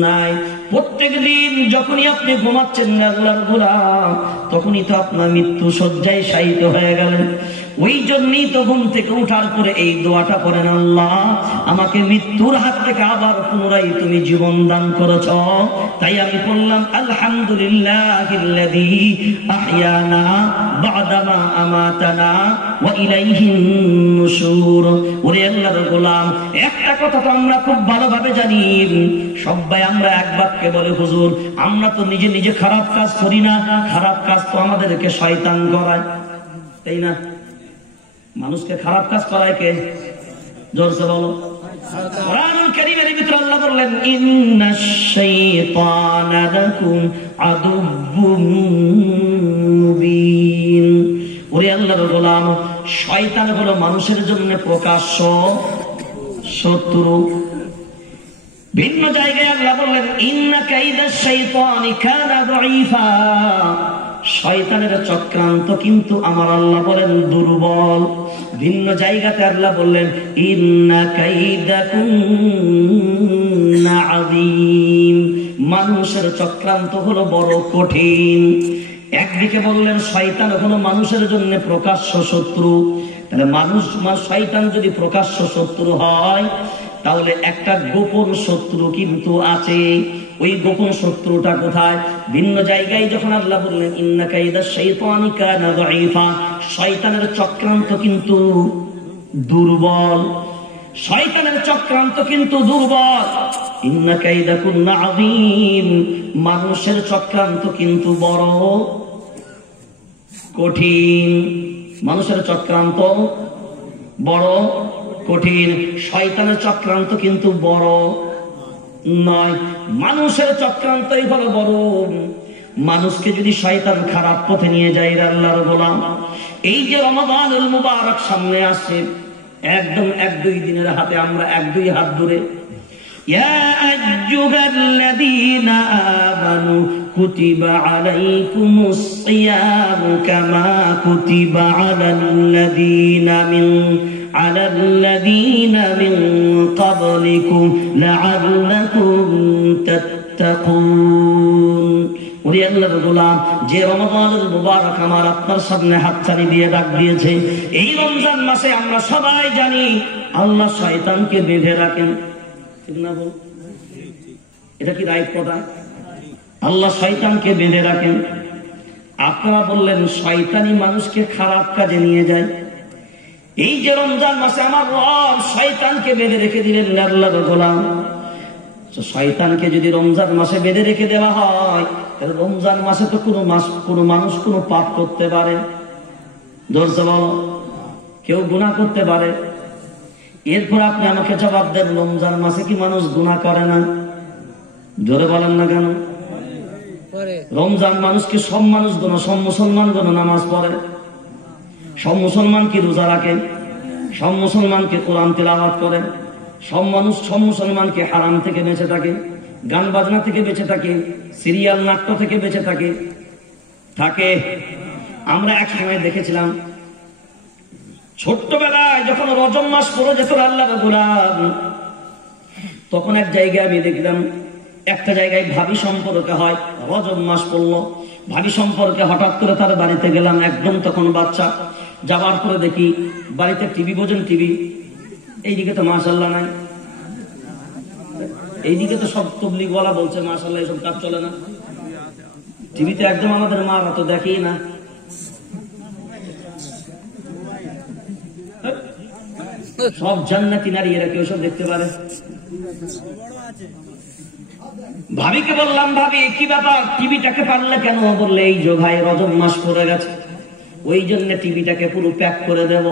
নাই। প্রত্যেক দিন যখনই আপনি ঘুমাচ্ছেন আল্লাহর গোলাম, তখনই তো আপনার মৃত্যু শয্যায় শায়িত হয়ে গেলেন। ওই জন্যই তো ঘুম থেকে উঠার পরে এই দোয়াটা করেন, আল্লাহ আমাকে মৃত্যুর হাত থেকে আবার পুনরায় তুমি জীবন দান করেছ। তাই আমি বললাম আলহামদুলিল্লাহিল্লাযী আহইয়ানা বা'দামা আমাতানা ওয়া ইলাইহিন নুশুর। ওরে আল্লাহর গোলাম, একটা কথা তো আমরা খুব ভালোভাবে জানি, সবাই আমরা এক বাক্যে বলে, হুজুর আমরা তো নিজে নিজে খারাপ কাজ করি না, খারাপ কাজ তো আমাদেরকে শয়তান করায়, তাই না? মানুষকে খারাপ কাজ করায় কে? জোরসে বলো। কোরআনুল কারীমের ভিতরে আল্লাহ বললেন, ইন্নাশ শাইতানা লাকুম আদুউম মুবিন। ওরে আল্লাহর গোলাম, শয়তান হলো মানুষের জন্য প্রকাশ্য শত্রু। ভিন্ন জায়গায় আল্লাহ বললেন, ইন্না কাইদাশ শাইতানি কানা দাঈফা। শয়তানের চক্রান্ত কিন্তু আমার আল্লাহ বলেন দুর্বল। ভিন্ন জায়গাতে আল্লাহ বললেন, ইন্না কাইদাকুন্না আযীম। মানুষের চক্রান্ত হলো বড় কঠিন। একদিকে বললেন শয়তান হলো মানুষের জন্য প্রকাশ্য শত্রু। তাহলে শয়তান যদি প্রকাশ্য শত্রু হয়, তাহলে একটা গোপন শত্রু কিন্তু আছে। ওই গোপন শত্রুটা কোথায়? ভিন্ন জায়গায় যখন আল্লাহ বললেন ইন্না কাইদাশ শাইতানি কানা দাঈফা, শয়তানের চক্রান্ত কিন্তু দুর্বল। শয়তানের চক্রান্ত কিন্তু দুর্বল। ইন্না কাইদাকুন্না আযীম, মানুষের চক্রান্ত কিন্তু বড় কঠিন। মানুষের চক্রান্ত বড় কঠিন, শয়তানের চক্রান্ত কিন্তু বড় নয়। মানুষের চক্রান্তই হলো বড়। মানুষকে যদি শয়তান খারাপ পথে নিয়ে যায়, আল্লাহর গোলাম, এই যে রমাদানুল মুবারক সামনে আসছে, একদম 1-2 দিনের হাতে আমরা 1-2 হাত দূরে। ইয়া আইয়ুহাল্লাযীনা আমানু কুতিবা আলাইকুমুস সিয়াম কামা কুতিবা আলাল্লাযীনা মিন ক্বাবলিকুম লাআল্লাকুম তাত্তাকুন। ওরে আল্লাহর গোলাম, যে রমজানুল মুবারক আমার আপনার সামনে হাতছানি দিয়ে ডাক দিয়েছে, এই রমজান মাসে আমরা সবাই জানি আল্লাহ শয়তানকে বেঁধে রাখেন, ঠিক না বল? এটা কি রাইট কথা? আল্লাহ শয়তানকে বেঁধে রাখেন। আপনারা বললেন শয়তানি মানুষকে খারাপ কাজে নিয়ে যায়। এই যে রমজান মাসে আমার রব শয়তানকে বেঁধে রেখে দিলেন আল্লাহর গোলাম, শয়তানকে যদি রমজান মাসে বেঁধে রেখে দেওয়া হয়, তাহলে রমজান মাসে তো কোনো মানুষ কোনো পাপ করতে পারে? জোরসে বলো, কেউ গুনাহ করতে পারে? এরপর আপনি আমাকে জবাব দেন, রমজান মাসে কি মানুষ গুনাহ করে না? জোরে বলেন না কেন? রমজান মানুষকে সব মানুষ গুনাহ, সব মুসলমান গুনাহ নামাজ পড়ে, সব মুসলমান কি রোজা রাখে, সব মুসলমানকে কোরআন তিলাওয়াত করে, সব মুসলমানকে হারাম থেকে বেঁচে থাকে, গান বাজনা থেকে বেঁচে থাকে, সিরিয়াল নাট্য থেকে বেঁচে থাকে। আমরা এক সময় দেখেছিলাম, ছোট্টবেলায় যখন রজব মাস পড়ে যেত আল্লাহর গোলাম, তখন এক জায়গায় আমি দেখলাম, একটা জায়গায় ভাবি সম্পর্কে হয়, রজব মাস পড়লো, ভাবি সম্পর্কে হঠাৎ করে তার বাড়িতে গেলাম, একদম তখন বাচ্চা। যাওয়ার পরে দেখি বাড়িতে টিভি, বোঝেন টিভি, এইদিকে তো মাশাআল্লাহ নাই, এইদিকে তো সব তবলিগওয়ালা বলছে মাশাআল্লাহ এসব কাজ চলে না, টিভিতে একদম আমাদের মারা তো দেখেই না। সব জান্নাতি নারী, এরা কেউ সব দেখতে পারে? ভাবিকে বললাম, ভাবি কি ব্যাপার, টিভিটাকে পারলে কেন? বললে এই যে ভাই রজব মাস পড়ে গেছে, ওই জন্য টিভিটাকে পুরো প্যাক করে দেব।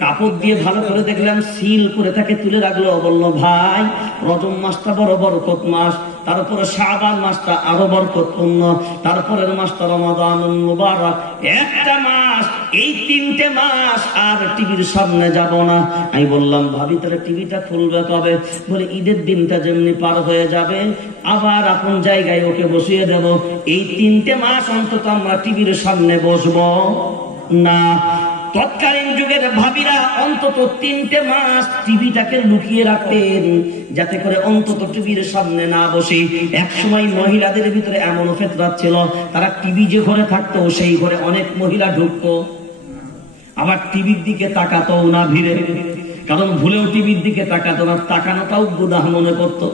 কাপড় দিয়ে ভালো করে দেখলাম সিল করে তাকে তুলে রাখলো। বললো ভাই রজব মাসটা বড় বরকত মাস, তারপরে শাবান মাসটা আরো বরকতপূর্ণ, তারপরের মাসটা রমাদানুল মুবারক, একটা মাস, এই 3টে মাস আর টিভির সামনে যাব না। আমি বললাম ভাবি তাহলে টিভিটা খুলবে কবে? বলে ঈদের দিনটা যেমনি পার হয়ে যাবে আবার আপন জায়গায় ওকে বসিয়ে দেব, এই 3টে মাস অন্তত আমরা টিভির সামনে বসবো না। তৎকালীন যুগের ভাবিরা অন্তত 3টে মাস টিভিটাকে লুকিয়ে রাখতেন, যাতে করে অন্তত টিভির সামনে না বসে। এক সময় মহিলাদের ভিতরে এমন ফিতরাত ছিল, তারা টিভি যে ঘরে থাকতো সেই ঘরে অনেক মহিলা ঢুকতো, আবার টিভির দিকে তাকাতো না ভিড়ে, কারণ ভুলেও টিভির দিকে তাকাতো না, তাকানোটাও গুনাহ মনে করতো।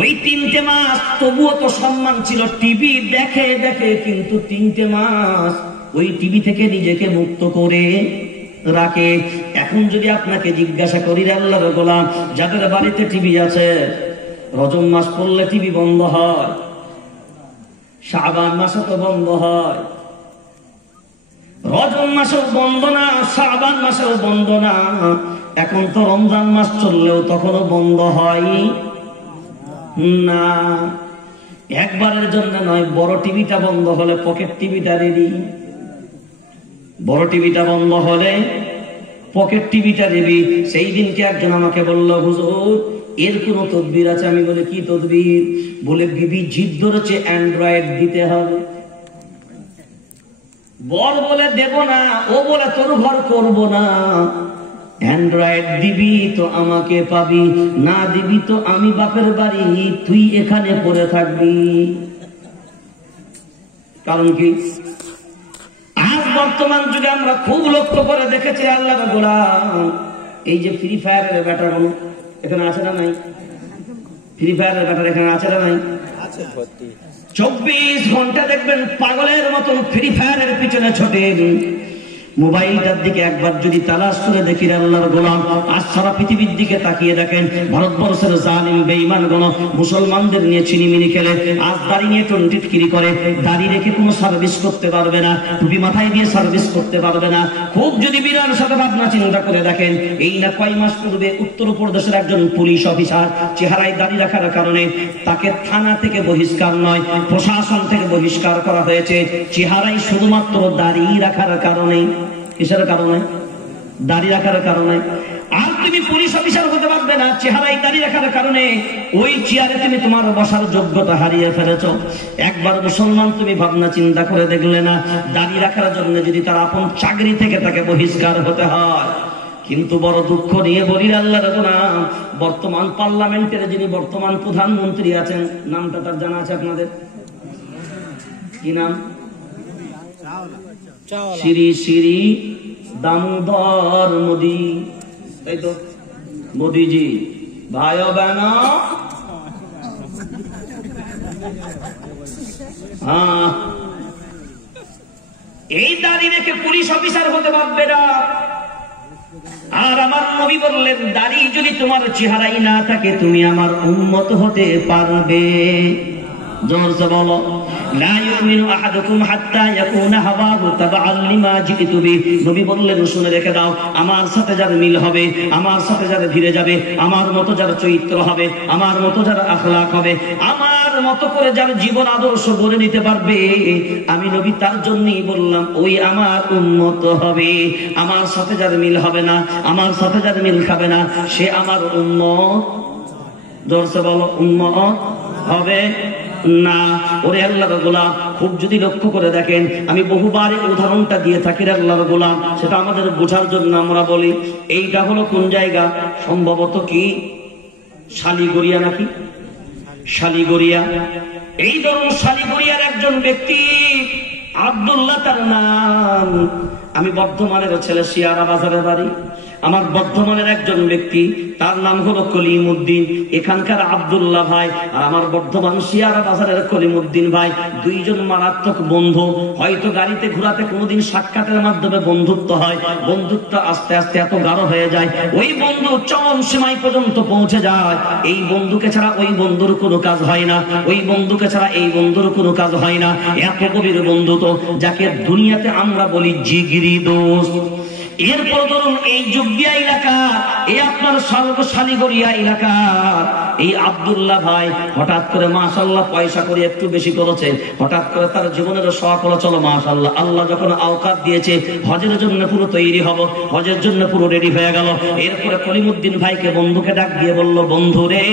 ওই 3টে মাস তবুও তো সম্মান ছিল, টিভি দেখে দেখে, কিন্তু 3টে মাস ওই টিভি থেকে নিজেকে মুক্ত করে রাখে। এখন যদি আপনাকে জিজ্ঞাসা করি আল্লাহর গোলাম, যাদের বাড়িতে টিভি আছে, রজব মাস পড়লে টিভি বন্ধ হয়, শাবান মাসে তো বন্ধ হয়, রজব মাসেও বন্ধ না, শাবান মাসেও বন্ধ না, এখন তো রমজান মাস চললেও তখনও বন্ধ হয় না। একবারের জন্য নয়, বড় টিভিটা বন্ধ হলে পকেট টিভিটা রেডি, বড় টিভিটা বন্ধ হলে পকেট টিভিটা রেডি। সেই দিনকে একজন আমাকে বলল, হুজুর এর কোন তদবির আছে? আমি বলি কি তদবির? বলে বিবি জিদ ধরেছে অ্যান্ড্রয়েড দিতে হবে। বর বলে দেব না, ও বলে তোর ঘর করবো না, অ্যান্ড্রয়েড দিবি তো আমাকে পাবি, না দিবি তো আমি বাপের বাড়ি, তুই এখানে পড়ে থাকবি। কারণ কি, আজ বর্তমান যুগে আমরা খুব লক্ষ্য করে দেখেছি আল্লাহর গোলাম, এই যে ফ্রি ফায়ারের ব্যাটারগুলো এখানে আছে না নাই? ফ্রি ফায়ারের ব্যাটার এখানে আছে না নাই? 24 ঘন্টা দেখবেন পাগলের মতন ফ্রি ফায়ারের পিছনে ছোটেন। মোবাইলটার দিকে একবার যদি তালাশ করে দেখি আল্লাহর গোলাম, আজ সারা পৃথিবীর দিকে তাকিয়ে দেখেন, ভারতবর্ষের জালিম বেঈমান গণ মুসলমানদের নিয়ে চিনিমিনি খেলে, আজ দাড়ি নিয়ে টন্টিটকিরি করে, দাড়ি রেখে কোনো সার্ভিস করতে পারবে না, টুপি মাথায় দিয়ে সার্ভিস করতে পারবে না। খুব যদি বিরাট সাথে ভাবনা চিন্তা করে দেখেন, এই না কয় মাস পূর্বে উত্তরপ্রদেশের একজন পুলিশ অফিসার চেহারায় দাড়ি রাখার কারণে তাকে থানা থেকে বহিষ্কার নয়, প্রশাসন থেকে বহিষ্কার করা হয়েছে, চেহারায় শুধুমাত্র দাড়ি রাখার কারণে। কিসের কারণে? দাড়ি রাখার কারণে। আর তুমি পুলিশ অফিসার হতে পারবে না চেহারায় দাড়ি রাখার কারণে। ওই চেয়ারে তুমি তোমার বসার যোগ্যতা হারিয়ে ফেলেছো। একবার মুসলমান তুমি ভাবনা চিন্তা করে দেখলে না, দাড়ি রাখার জন্য যদি তার আপন চাকরি থেকে তাকে বহিষ্কার হতে হয়। কিন্তু বড় দুঃখ নিয়ে বলি আল্লাহর গোলাম, বর্তমান পার্লামেন্টের যিনি বর্তমান প্রধানমন্ত্রী আছেন, নামটা তার জানা আছে আপনাদের? কি নাম? শ্রী শ্রী দামোদর মোদী, তাই তো? মোদীজি ভাই বেন, হ্যাঁ, এই দাড়ি রেখে পুলিশ অফিসার হতে পারবে না। আর আমার নবী বললেন, দাড়ি যদি তোমার চেহারাই না থাকে তুমি আমার উম্মত হতে পারবে। জোরসে বলো, লা ইউমিনু আহাদুকুম হাত্তা ইয়াকুনা হাওয়াহু তাবআন লিমা জিতু বিহি। নবী বললেন, শুনে রেখে দাও, আমার সাথে যার মিল হবে, আমার সাথে যার ভিড়ে যাবে, আমার মতো যার চরিত্র হবে, আমার মতো যার আখলাক হবে, আমার মতো করে যার জীবন আদর্শ গড়ে নিতে পারবে, আমি নবী তার জন্যই বললাম ওই আমার উম্মত হবে। আমার সাথে যার মিল হবে না, আমার সাথে যার মিল খাবে না, সে আমার উম্মত। জোরসে বলো, উম্মত হবে না। ওরে আল্লাহর গোলাম, খুব যদি লক্ষ্য করে দেখেন, আমি বহুবার এই উদাহরণটা দিয়ে থাকি আল্লাহর গোলাম, সেটা আমাদের বোঝার জন্য আমরা বলি। এইটা হলো কোন জায়গা? সম্ভবত কি শালিগড়িয়া নাকি? শালিগড়িয়া। এই ধরুন শালিগড়িয়ার একজন ব্যক্তি আব্দুল্লাহ তার নাম। আমি বর্ধমানের ছেলে, শিয়ারা বাজারের বাড়ি। আমার বর্ধমানের একজন ব্যক্তি, তার নাম হলো কলিমউদ্দিন। এখানকার আব্দুল্লাহ ভাই আর আমার বর্ধমান শিয়ারা বাজারের কলিমউদ্দিন ভাই, দুইজন মারাত্মক বন্ধু। হয়তো গাড়িতে ঘোরাতে কোনোদিন সাক্ষাতের মাধ্যমে বন্ধুত্ব হয়, বন্ধুত্ব আস্তে আস্তে এত গাঢ় হয়ে যায়, ওই বন্ধু চরম সীমায় পর্যন্ত পৌঁছে যায়। এই বন্ধুকে ছাড়া ওই বন্ধুর কোনো কাজ হয় না, ওই বন্ধুকে ছাড়া এই বন্ধুর কোনো কাজ হয় না। এত গভীর বন্ধুত্ব, যাকে দুনিয়াতে আমরা বলি জিগরি দোস্ত। এরপর ধরুন এই যুগদিয়া এলাকা, এই আপনার শালিগড়িয়া এলাকা, এই আব্দুল্লাহ ভাই হঠাৎ করে মাশাআল্লাহ পয়সা করে একটু বেশি করেছে। হঠাৎ করে তার জীবনের শখ হলো, চলো মাশাআল্লাহ, আল্লাহ যখন আওকাত দিয়েছে হজের জন্য পুরো তৈরি হব, হজের জন্য পুরো রেডি হয়ে গেল। এরপরে কলিমউদ্দিন ভাইকে বন্ধুকে ডাক দিয়ে বলল, বন্ধু রে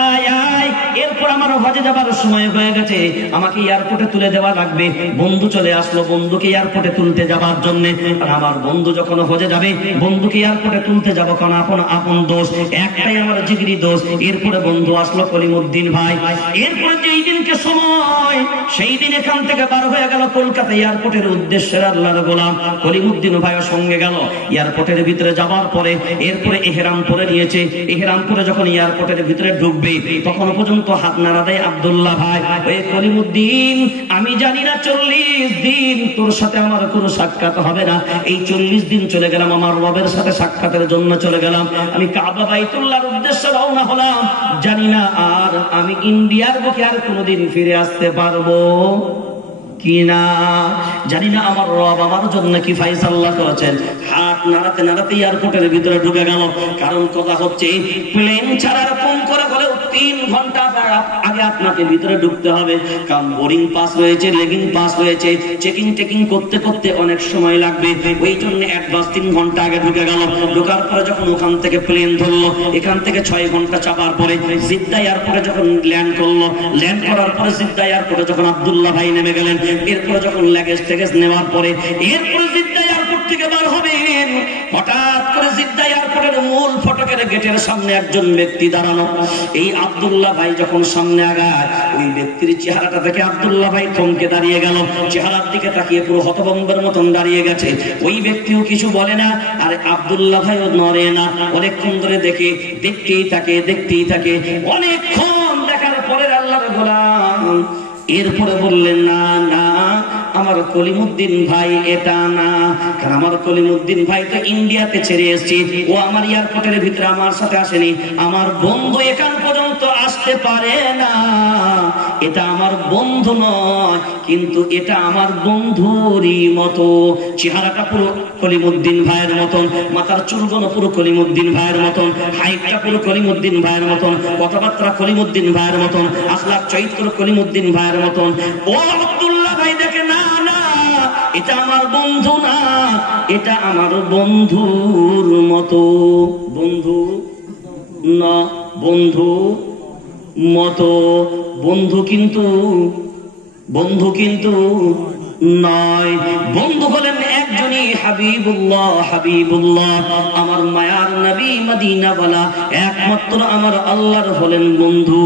আয় আয়, এরপর আমার হজে যাবার সময় হয়ে গেছে, আমাকে এয়ারপোর্টে তুলে দেওয়া লাগবে। বন্ধু চলে আসলো বন্ধুকে এয়ারপোর্টে তুলতে যাবার জন্য। আর আমার বন্ধু যখন হজে যাবে, বন্ধুকে এয়ারপোর্টে তুলতে যাবো, কারণ আপন দোষ একটাই, আমার জিগরি দোষ। এরপরে বন্ধু আসলো কলিমউদ্দিন ভাই। এরপরে যেই দিনকে সময়, সেই দিন এখান থেকে বার হয়ে গেল কলকাতা এয়ারপোর্টের উদ্দেশ্যে। আল্লাহর গোলাম কলিমউদ্দিন ভাইয়ের সঙ্গে গেল এয়ারপোর্টের ভিতরে যাবার পরে, এরপরে এহরাম পরে নিয়েছে। এহরাম পরে যখন এয়ারপোর্টের ভিতরে ঢুকবে, তখন পর্যন্ত হাত নাড়া দেয় আব্দুল্লাহ ভাই, ওই কলিমউদ্দিন, আমি জানি না 40 দিন তোর সাথে আমার কোনো সাক্ষাৎ হবে না। এই 40 দিন চলে গেলাম, আমার রবের সাথে সাক্ষাতের জন্য চলে গেলাম। আমি কাবা বাইতুল্লাহর উদ্দেশ্যে রওনা হলাম, জানি না আর আমি ইন্ডিয়ার বুকে আর কোনোদিন ফিরে আসতে পারবো কিনা, জানি না আমার রব আমার জন্য কি ফায়সালা করেছেন। হাত নাড়াতে নাড়াতে এয়ারপোর্টের ভিতরে ঢুকে গেল। কারণ কথা হচ্ছে, প্লেন ছাড়ার ফোন করে হলেও 3 ঘন্টা আগে আপনাকে ভিতরে ঢুকতে হবে, কারণ বোর্ডিং পাস রয়েছে, লেগিং পাস রয়েছে, চেকিং করতে করতে অনেক সময় লাগবে। ওই জন্য অ্যাডভান্স 3 ঘন্টা আগে ঢুকে গেল। ঢোকার পরে যখন ওখান থেকে প্লেন ধরলো, এখান থেকে 6 ঘন্টা চাপার পরে জিদ্দা এয়ারপোর্টে যখন ল্যান্ড করলো, ল্যান্ড করার পরে জিদ্দা এয়ারপোর্টে যখন আব্দুল্লাহ ভাই নেমে গেলেন, এরপরে যখন লাগেজ নেওয়ার পরে, এরপরে জিদ্দা এয়ারপোর্ট থেকে বার হবেন, হঠাৎ করে জিদ্দা এয়ারপোর্টের মূল ফটকের গেটের সামনে একজন ব্যক্তি দাঁড়ানো। এই আব্দুল্লাহ ভাই যখন সামনে আগায়, ওই ব্যক্তির চেহারাটা দেখে আব্দুল্লাহ ভাই থমকে দাঁড়িয়ে গেল। চেহারার দিকে তাকিয়ে পুরো হতভম্বের মতন দাঁড়িয়ে গেছে। ওই ব্যক্তিও কিছু বলে না, আর আব্দুল্লাহ ভাইও নড়ে না। অনেকক্ষণ ধরে দেখতেই থাকে। অনেকক্ষণ দেখার পরে আল্লাহর গোলাম এরপরে বললেন, না না, আমার কলিমউদ্দিন ভাই এটা না, কারণ আমার কলিমউদ্দিন ভাই তো ইন্ডিয়াতে ছেড়ে এসেছি, ও আমার এয়ারপোর্টের ভিতরে আমার সাথে আসেনি। আমার বন্ধু এখান পর্যন্ত আসতে পারে না, এটা আমার বন্ধু নয়, কিন্তু এটা আমার বন্ধুরই মতো। চেহারাটা পুরো কলিমউদ্দিন ভাইয়ের মতন, মাথার চুলগুলো পুরো কলিমউদ্দিন ভাইয়ের মতন, হাইটটা পুরো কলিমউদ্দিন ভাইয়ের মতন, কথাবার্তা কলিমউদ্দিন ভাইয়ের মতন, আখলাক চরিত্র কলিমউদ্দিন ভাইয়ের মতন। ও আব্দুল্লাহ ভাই দেখে, না না, এটা আমার বন্ধু না, এটা আমার বন্ধুর মতো। বন্ধু না, বন্ধু মতো। বন্ধু কিন্তু নয়। বন্ধু হলেন একজনই, হাবিবুল্লাহ। হাবিবুল্লাহ আমার মায়ার নবী মদিনাওয়ালা, একমাত্র আমার আল্লাহর হলেন বন্ধু,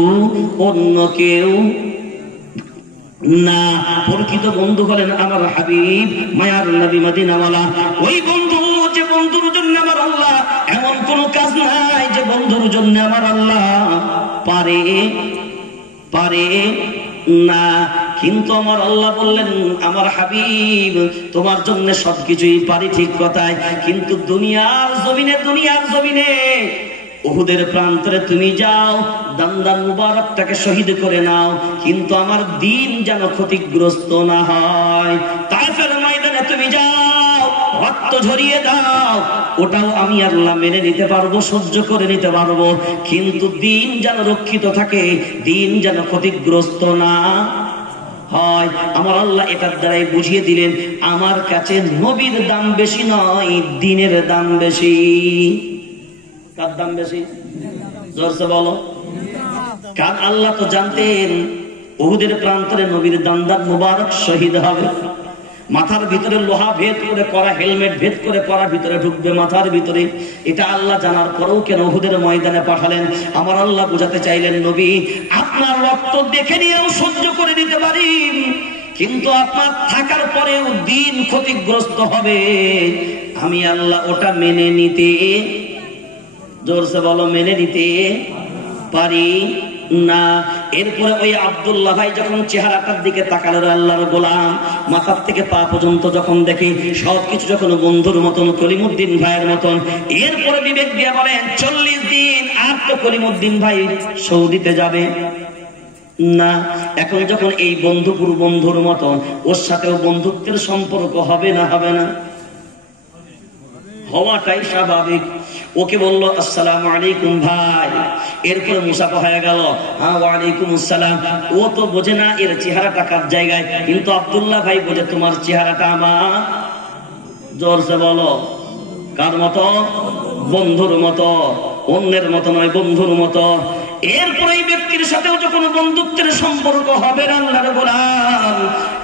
অন্য কেউ না। প্রকৃত বন্ধু হলেন আমার হাবিব মায়ার নবী মদিনাওয়ালা। ওই বন্ধু, যে বন্ধুর জন্য আমার আল্লাহ, এমন কোন কাজ নাই যে বন্ধুর জন্য আমার আল্লাহ পারে না। কিন্তু আমার আল্লাহ বললেন, আমার হাবিব তোমার জন্য সবকিছুই পারি, ঠিক কথায়, কিন্তু দুনিয়ার জমিনে উহুদের প্রান্তরে তুমি যাও, দান্দান মুবারকটাকে শহীদ করে নাও, কিন্তু আমার দিন যেন ক্ষতিগ্রস্ত না হয়। তায়েফের ময়দানে তুমি যাও, রক্ত ঝরিয়ে দাও, ওটাও আমি আল্লাহ মেনে নিতে পারবো, সহ্য করে নিতে পারবো, কিন্তু দিন যেন রক্ষিত থাকে, দিন যেন ক্ষতিগ্রস্ত না হয়। আমার আল্লাহ এটার দ্বারাই বুঝিয়ে দিলেন, আমার কাছে নবীর দাম বেশি নয়, দিনের দাম বেশি। কার দাম বেশি? জোরসে বলো। কারণ আল্লাহ তো জানতেন উহুদের প্রান্তরে নবীর দান্দান মুবারক শহীদ হবে, মাথার ভিতরে লোহা ভেদ করে করা, হেলমেট ভেদ করে করা ভিতরে ঢুকবে মাথার ভিতরে। এটা আল্লাহ জানার পরেও কেন উহুদের ময়দানে পাঠালেন? আমার আল্লাহ বুঝাতে চাইলেন, নবী আপনার রক্ত দেখে নিয়েও সহ্য করে নিতে পারি, কিন্তু আপনার থাকার পরেও দিন ক্ষতিগ্রস্ত হবে, আমি আল্লাহ ওটা মেনে নিতে, জোরসে বলো, মেনে নিতে পারি না। এরপরে ওই আব্দুল্লাহ ভাই যখন চেহারাটার দিকে তাকালেন, আল্লাহর গোলাম মাথার থেকে পা পর্যন্ত যখন দেখে সবকিছু যখন বন্ধুর মতন, কলিমুদ্দিন ভাইয়ের মতন, এরপরে বিবেক দিয়ে বলেন 40 দিন আর তো কলিমুদ্দিন ভাই সৌদিতে যাবে না। এখন যখন এই বন্ধুপুর বন্ধুর মতন, ওর সাথেও বন্ধুত্বের সম্পর্ক হবে না? হবে না? হওয়াটাই স্বাভাবিক। ওকে বললো আসসালামু আলাইকুম ভাই, এরপরে মুসাফা হয়ে গেল, হ্যাঁ ওয়ালাইকুম আসসালাম। ও তো বোঝে না এর চেহারাটা কার জায়গায়, কিন্তু আব্দুল্লাহ ভাই বোঝে তোমার চেহারাটা আমার, জোরসে বলো, কার মতো? বন্ধুর মতো, অন্যের মতো নয়, বন্ধুর মতো। এরপরে এই ব্যক্তির সাথেও যখন বন্ধুত্বের সম্পর্ক হবে, আল্লাহর গোলাম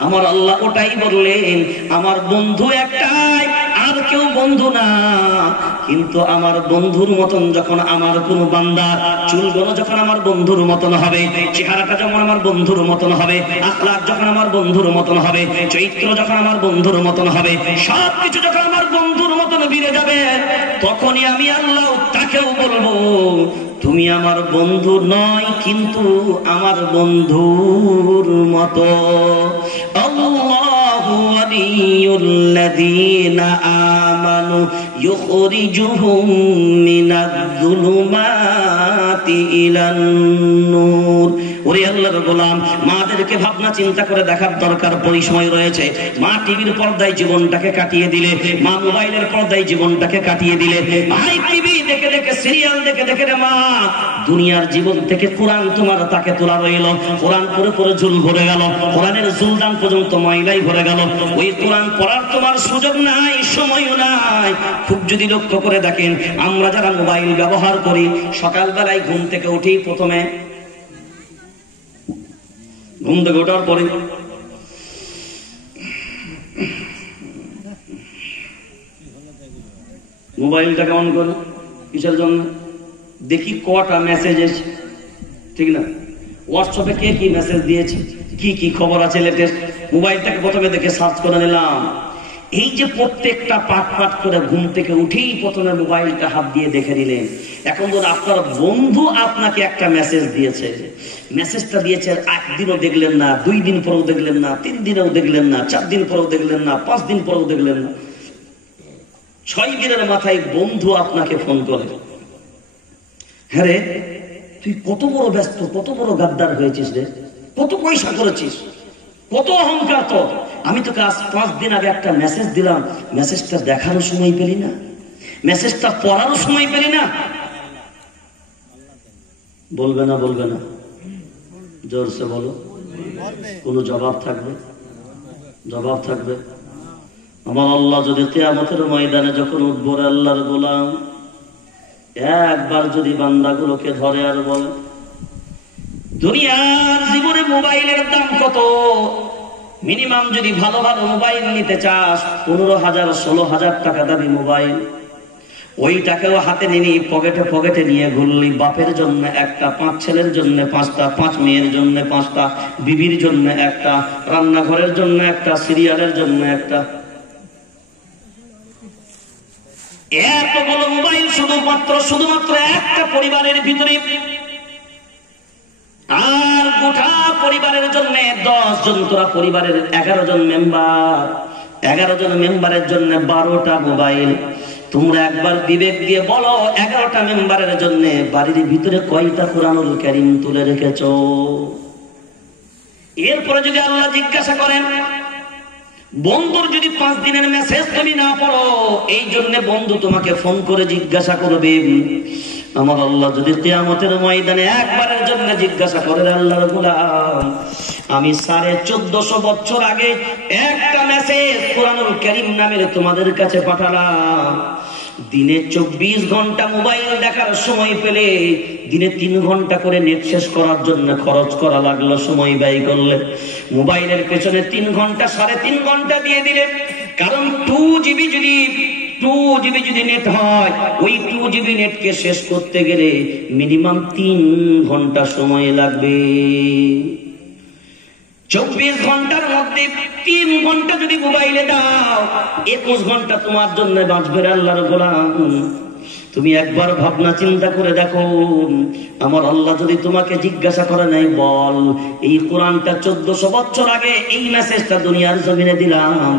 আমার আল্লাহ ওটাই বললেন, আমার বন্ধু একটাই, আর কেউ বন্ধু না, কিন্তু আমার বন্ধুর মতন যখন আমার কোন বান্দা, চুলগুলো যখন আমার বন্ধুর মতন হবে, চেহারাটা যখন আমার বন্ধুর মতন হবে, আখলাক যখন আমার বন্ধুর মতন হবে, চরিত্র যখন আমার বন্ধুর মতন হবে, সবকিছু যখন আমার বন্ধুর মতন বেড়ে যাবে, তখনই আমি আল্লাহ তাকেও বলবো, তুমি আমার বন্ধু নয়, কিন্তু আমার বন্ধুর মতো। আল্লাহু ওয়ালিয়ুল্লাযীনা আমানু ইউখরিজুহুম মিনাজ-যুলুমাতি ইলান-নূর। ওরে আল্লাহর গোলাম, মাদেরকে ভাবনা চিন্তা করে দেখার দরকার, পরিসময় রয়েছে। মা টিভির পর্দায় জীবনটাকে কাটিয়ে দিলে, মা মোবাইলের পর্দায় জীবনটাকে কাটিয়ে দিলে, ভাই টিভি দেখে দেখে, সিরিয়াল দেখে দেখে রে মা দুনিয়ার জীবন থেকে কোরআন তোমার তাকে তোলা রইল, কোরআন পড়ে পড়ে ঝুল ভরে গেল, কোরআনের জুলদান পর্যন্ত ময়লাই ভরে গেল, ওই কোরআন পড়ার তোমার সুযোগ নাই, সময়ও নাই। খুব যদি লক্ষ্য করে দেখেন, আমরা যারা মোবাইল ব্যবহার করি, সকালবেলায় ঘুম থেকে উঠেই প্রথমে, ঘুম থেকে ওঠার পরে মোবাইলটাকে অন করো, কিসের জন্য? দেখি কটা মেসেজ এসেছে, ঠিক না? হোয়াটসঅ্যাপে কে কি মেসেজ দিয়েছে, কি কি খবর আছে লেটেস্ট, মোবাইলটাকে প্রথমে দেখে সার্চ করে নিলাম। এই যে প্রত্যেকটা পাট পাট করে ঘুম থেকে উঠেই প্রথমে মোবাইলটা হাত দিয়ে দেখে নিলেন। এখন ধরুন আপনার বন্ধু আপনাকে একটা মেসেজ দিয়েছে, মেসেজটা দিয়েছে, একদিনও দেখলেন না, 2 দিন পরেও দেখলেন না, 3 দিনেও দেখলেন না, 4 দিন পরেও দেখলেন না, 5 দিন পরেও দেখলেন না, 6 দিনের মাথায় বন্ধু আপনাকে ফোন করে, হ্যাঁ রে তুই কত বড় ব্যস্ত, কত বড় গাদ্দার হয়েছিস রে, কত পয়সা করেছিস, কত অহংকার তোর, আমি তোকে আজ 5 দিন আগে একটা মেসেজ দিলাম, মেসেজটা দেখারও সময় পেলি না, মেসেজটা পড়ারও সময় পেলি না। বলবে না? বলবে না? জোরসে বলো। কোন জবাব থাকবে? জবাব থাকবে? আমার আল্লাহ যদি কিয়ামতের ময়দানে যখন উঠবো আল্লাহর গোলাম, একবার যদি বান্দাগুলোকে ধরে আর বলে দুনিয়ার জীবনে মোবাইলের দাম কত, মিনিমাম যদি ভালো ভালো মোবাইল নিতে চাস 15,000 16,000 টাকা দামি মোবাইল, ওই টাকাও হাতে নিয়ে পকেটে পকেটে নিয়ে ঘুরলি, বাপের জন্য একটা, 5 ছেলের জন্য 5টা, 5 মেয়ের জন্য 5টা, বিবির জন্য একটা, রান্নাঘরের জন্য একটা, সিরিয়ালের জন্য একটা, এতগুলো মোবাইল শুধুমাত্র একটা পরিবারের ভিতরে। আর গোটা পরিবারের জন্য 10 জন, তোরা পরিবারের 11 জন মেম্বার, 11 জন মেম্বারের জন্য 12টা মোবাইল। তোমরা একবার বিবেক দিয়ে বলো 11টা মেম্বারের জন্য বাড়ির ভিতরে কয়টা কোরআনুল কারীম তুলে রেখেছো? এরপরে যদি আল্লাহ জিজ্ঞাসা করেন, বন্ধুর যদি 5 দিনের মেসেজ তুমি না পড়ো, এই জন্য বন্ধু তোমাকে ফোন করে জিজ্ঞাসা করবে। আমার আল্লাহ যদি কিয়ামতের ময়দানে একবারের জন্য জিজ্ঞাসা করে, আল্লাহর গোলাম আমি 1450 বছর আগে একটা মেসেজ কোরআনুল কারীম নামের তোমাদের কাছে পাঠালাম, দিনে 24 ঘন্টা মোবাইল দেখার সময় পেলে দিনে 3 ঘন্টা করে নেট শেষ করার জন্য খরচ করা লাগলো, সময় ব্যয় করলে মোবাইলের পেছনে 3 ঘন্টা 3.5 ঘন্টা দিয়ে দিলে, কারণ 2GB যদি নেট হয়, ওই 2GB নেটকে শেষ করতে গেলে মিনিমাম 3 ঘন্টা সময় লাগবে। 24 ঘন্টার মধ্যে 3 ঘন্টা যদি মোবাইলে দাও, 21 ঘন্টা তোমার জন্য বাঁচবে আল্লাহর গোলাম। তুমি একবার ভাবনা চিন্তা করে দেখো, আমার আল্লাহ যদি তোমাকে জিজ্ঞাসা করে নাই, বল এই কোরআনটা 1400 বছর আগে এই মেসেজটা দুনিয়ার জমিনে দিলাম,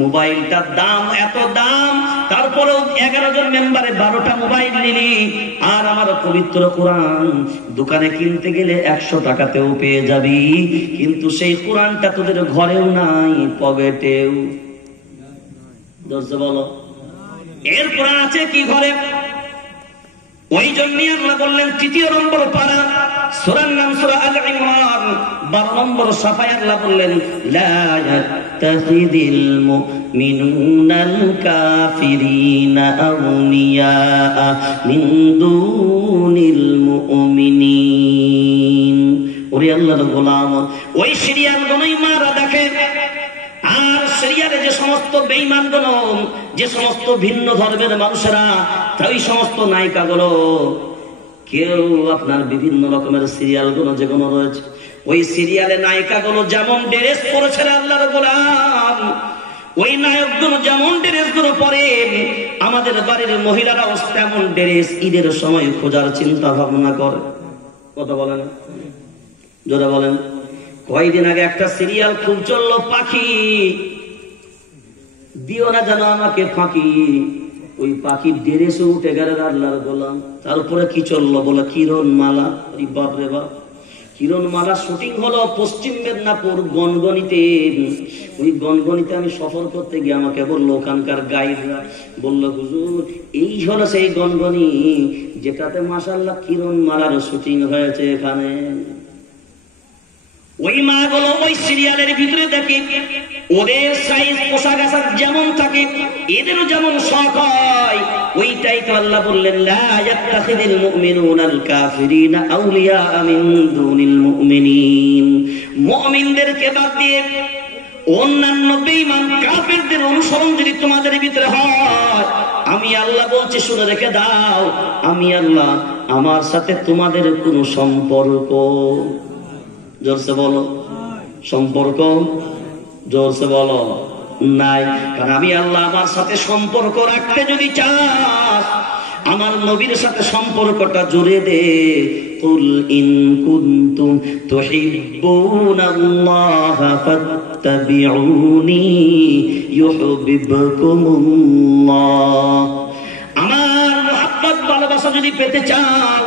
মোবাইলটার দাম এত দাম, তারপরেও 11 জন মেম্বারে 12টা মোবাইল নিলি, আর আমার পবিত্র কোরআন দোকানে কিনতে গেলে 100 টাকাতেও পেয়ে যাবি, কিন্তু সেই কোরআনটা তোদের ঘরেও নাই, পকেটেও। দর্শক বলো, এরপর আছে কি ঘরে? ওই জন্যই আল্লাহ বললেন 3 নম্বর পারা, সূরার নাম সূরা আল ইমরান 12 নম্বর সাফায় আল্লাহ বললেন, লা ইয়াত্তাখিদিল মুমিনুনাল কাফিরিনা আউলিয়া মিন দুনিল মুমিনিন। ওরে আল্লাহর গোলাম, ওই সিরিয়ালগুলোই মারা দেখে, আর সিরিয়ালে যে সমস্ত বেঈমানগুলো, যে সমস্ত ভিন্ন ধর্মের মানুষেরা, ওই সমস্ত নায়িকাগুলো, কেউ আপনার বিভিন্ন রকমের সিরিয়ালগুলো যেগুলো রয়েছে, ওই সিরিয়ালে নায়িকাগুলো যেমন ড্রেস পরেছে আল্লাহর গোলাম, ওই নায়কগুলো যেমন ড্রেসগুলো পরে, আমাদের বাড়ির মহিলারাও তেমন ড্রেস ঈদের সময় খোঁজার চিন্তা ভাবনা করে। কথা বলেন, জোরে বলেন। কয়েকদিন আগে একটা সিরিয়াল খুব চললো, পাখি দিও না যেন আমাকে ফাঁকি, ওই পাখির ড্রেসে উঠে গেল আল্লাহর গোলাম। তারপরে কি চললো বলে কিরণমালা, বাপ রে বাপ, কিরণমালা শুটিং হলো পশ্চিম মেদিনীপুর গনগনিতে। ওই গনগনিতে আমি সফর করতে গিয়ে আমাকে বললো ওখানকার গাইডরা, বললো হুজুর এই হলো সেই গনগনি যেটাতে মাশাআল্লাহ কিরণমালার শুটিং হয়েছে এখানে। ওই মা গুলো ওই সিরিয়ালের ভিতরে দেখে ওদের সাইজ পোশাক আশাক যেমন থাকে, এদেরও যেমন শখ হয়, ওইটাই তো আল্লাহ বললেন, লা ইয়াত্তাখিদিল মুমিনুনাল কাফিরিনা আউলিয়া মিন দুনিল মুমিনিন। মুমিনদেরকে বাদ দিয়ে অন্যান্য বেঈমান কাফেরদের অনুসরণ যদি তোমাদের ভিতরে হয়, আমি আল্লাহ বলছি শুনে রেখে দাও, আমি আল্লাহ আমার সাথে তোমাদের কোনো সম্পর্ক, জোরসে বলো, সম্পর্ক জোরসে বলো নাই। কারণ আমি আল্লাহ আমার সাথে সম্পর্ক রাখতে যদি চাস, আমার নবীর সাথে সম্পর্কটা জুড়ে দে। কুল ইন কুনতুম তুহিব্বুনাল্লাহ ফাত্তাবিউনি ইউহিব্বুকুমুল্লাহ। আমার মুহাব্বত ভালোবাসা যদি পেতে চাও,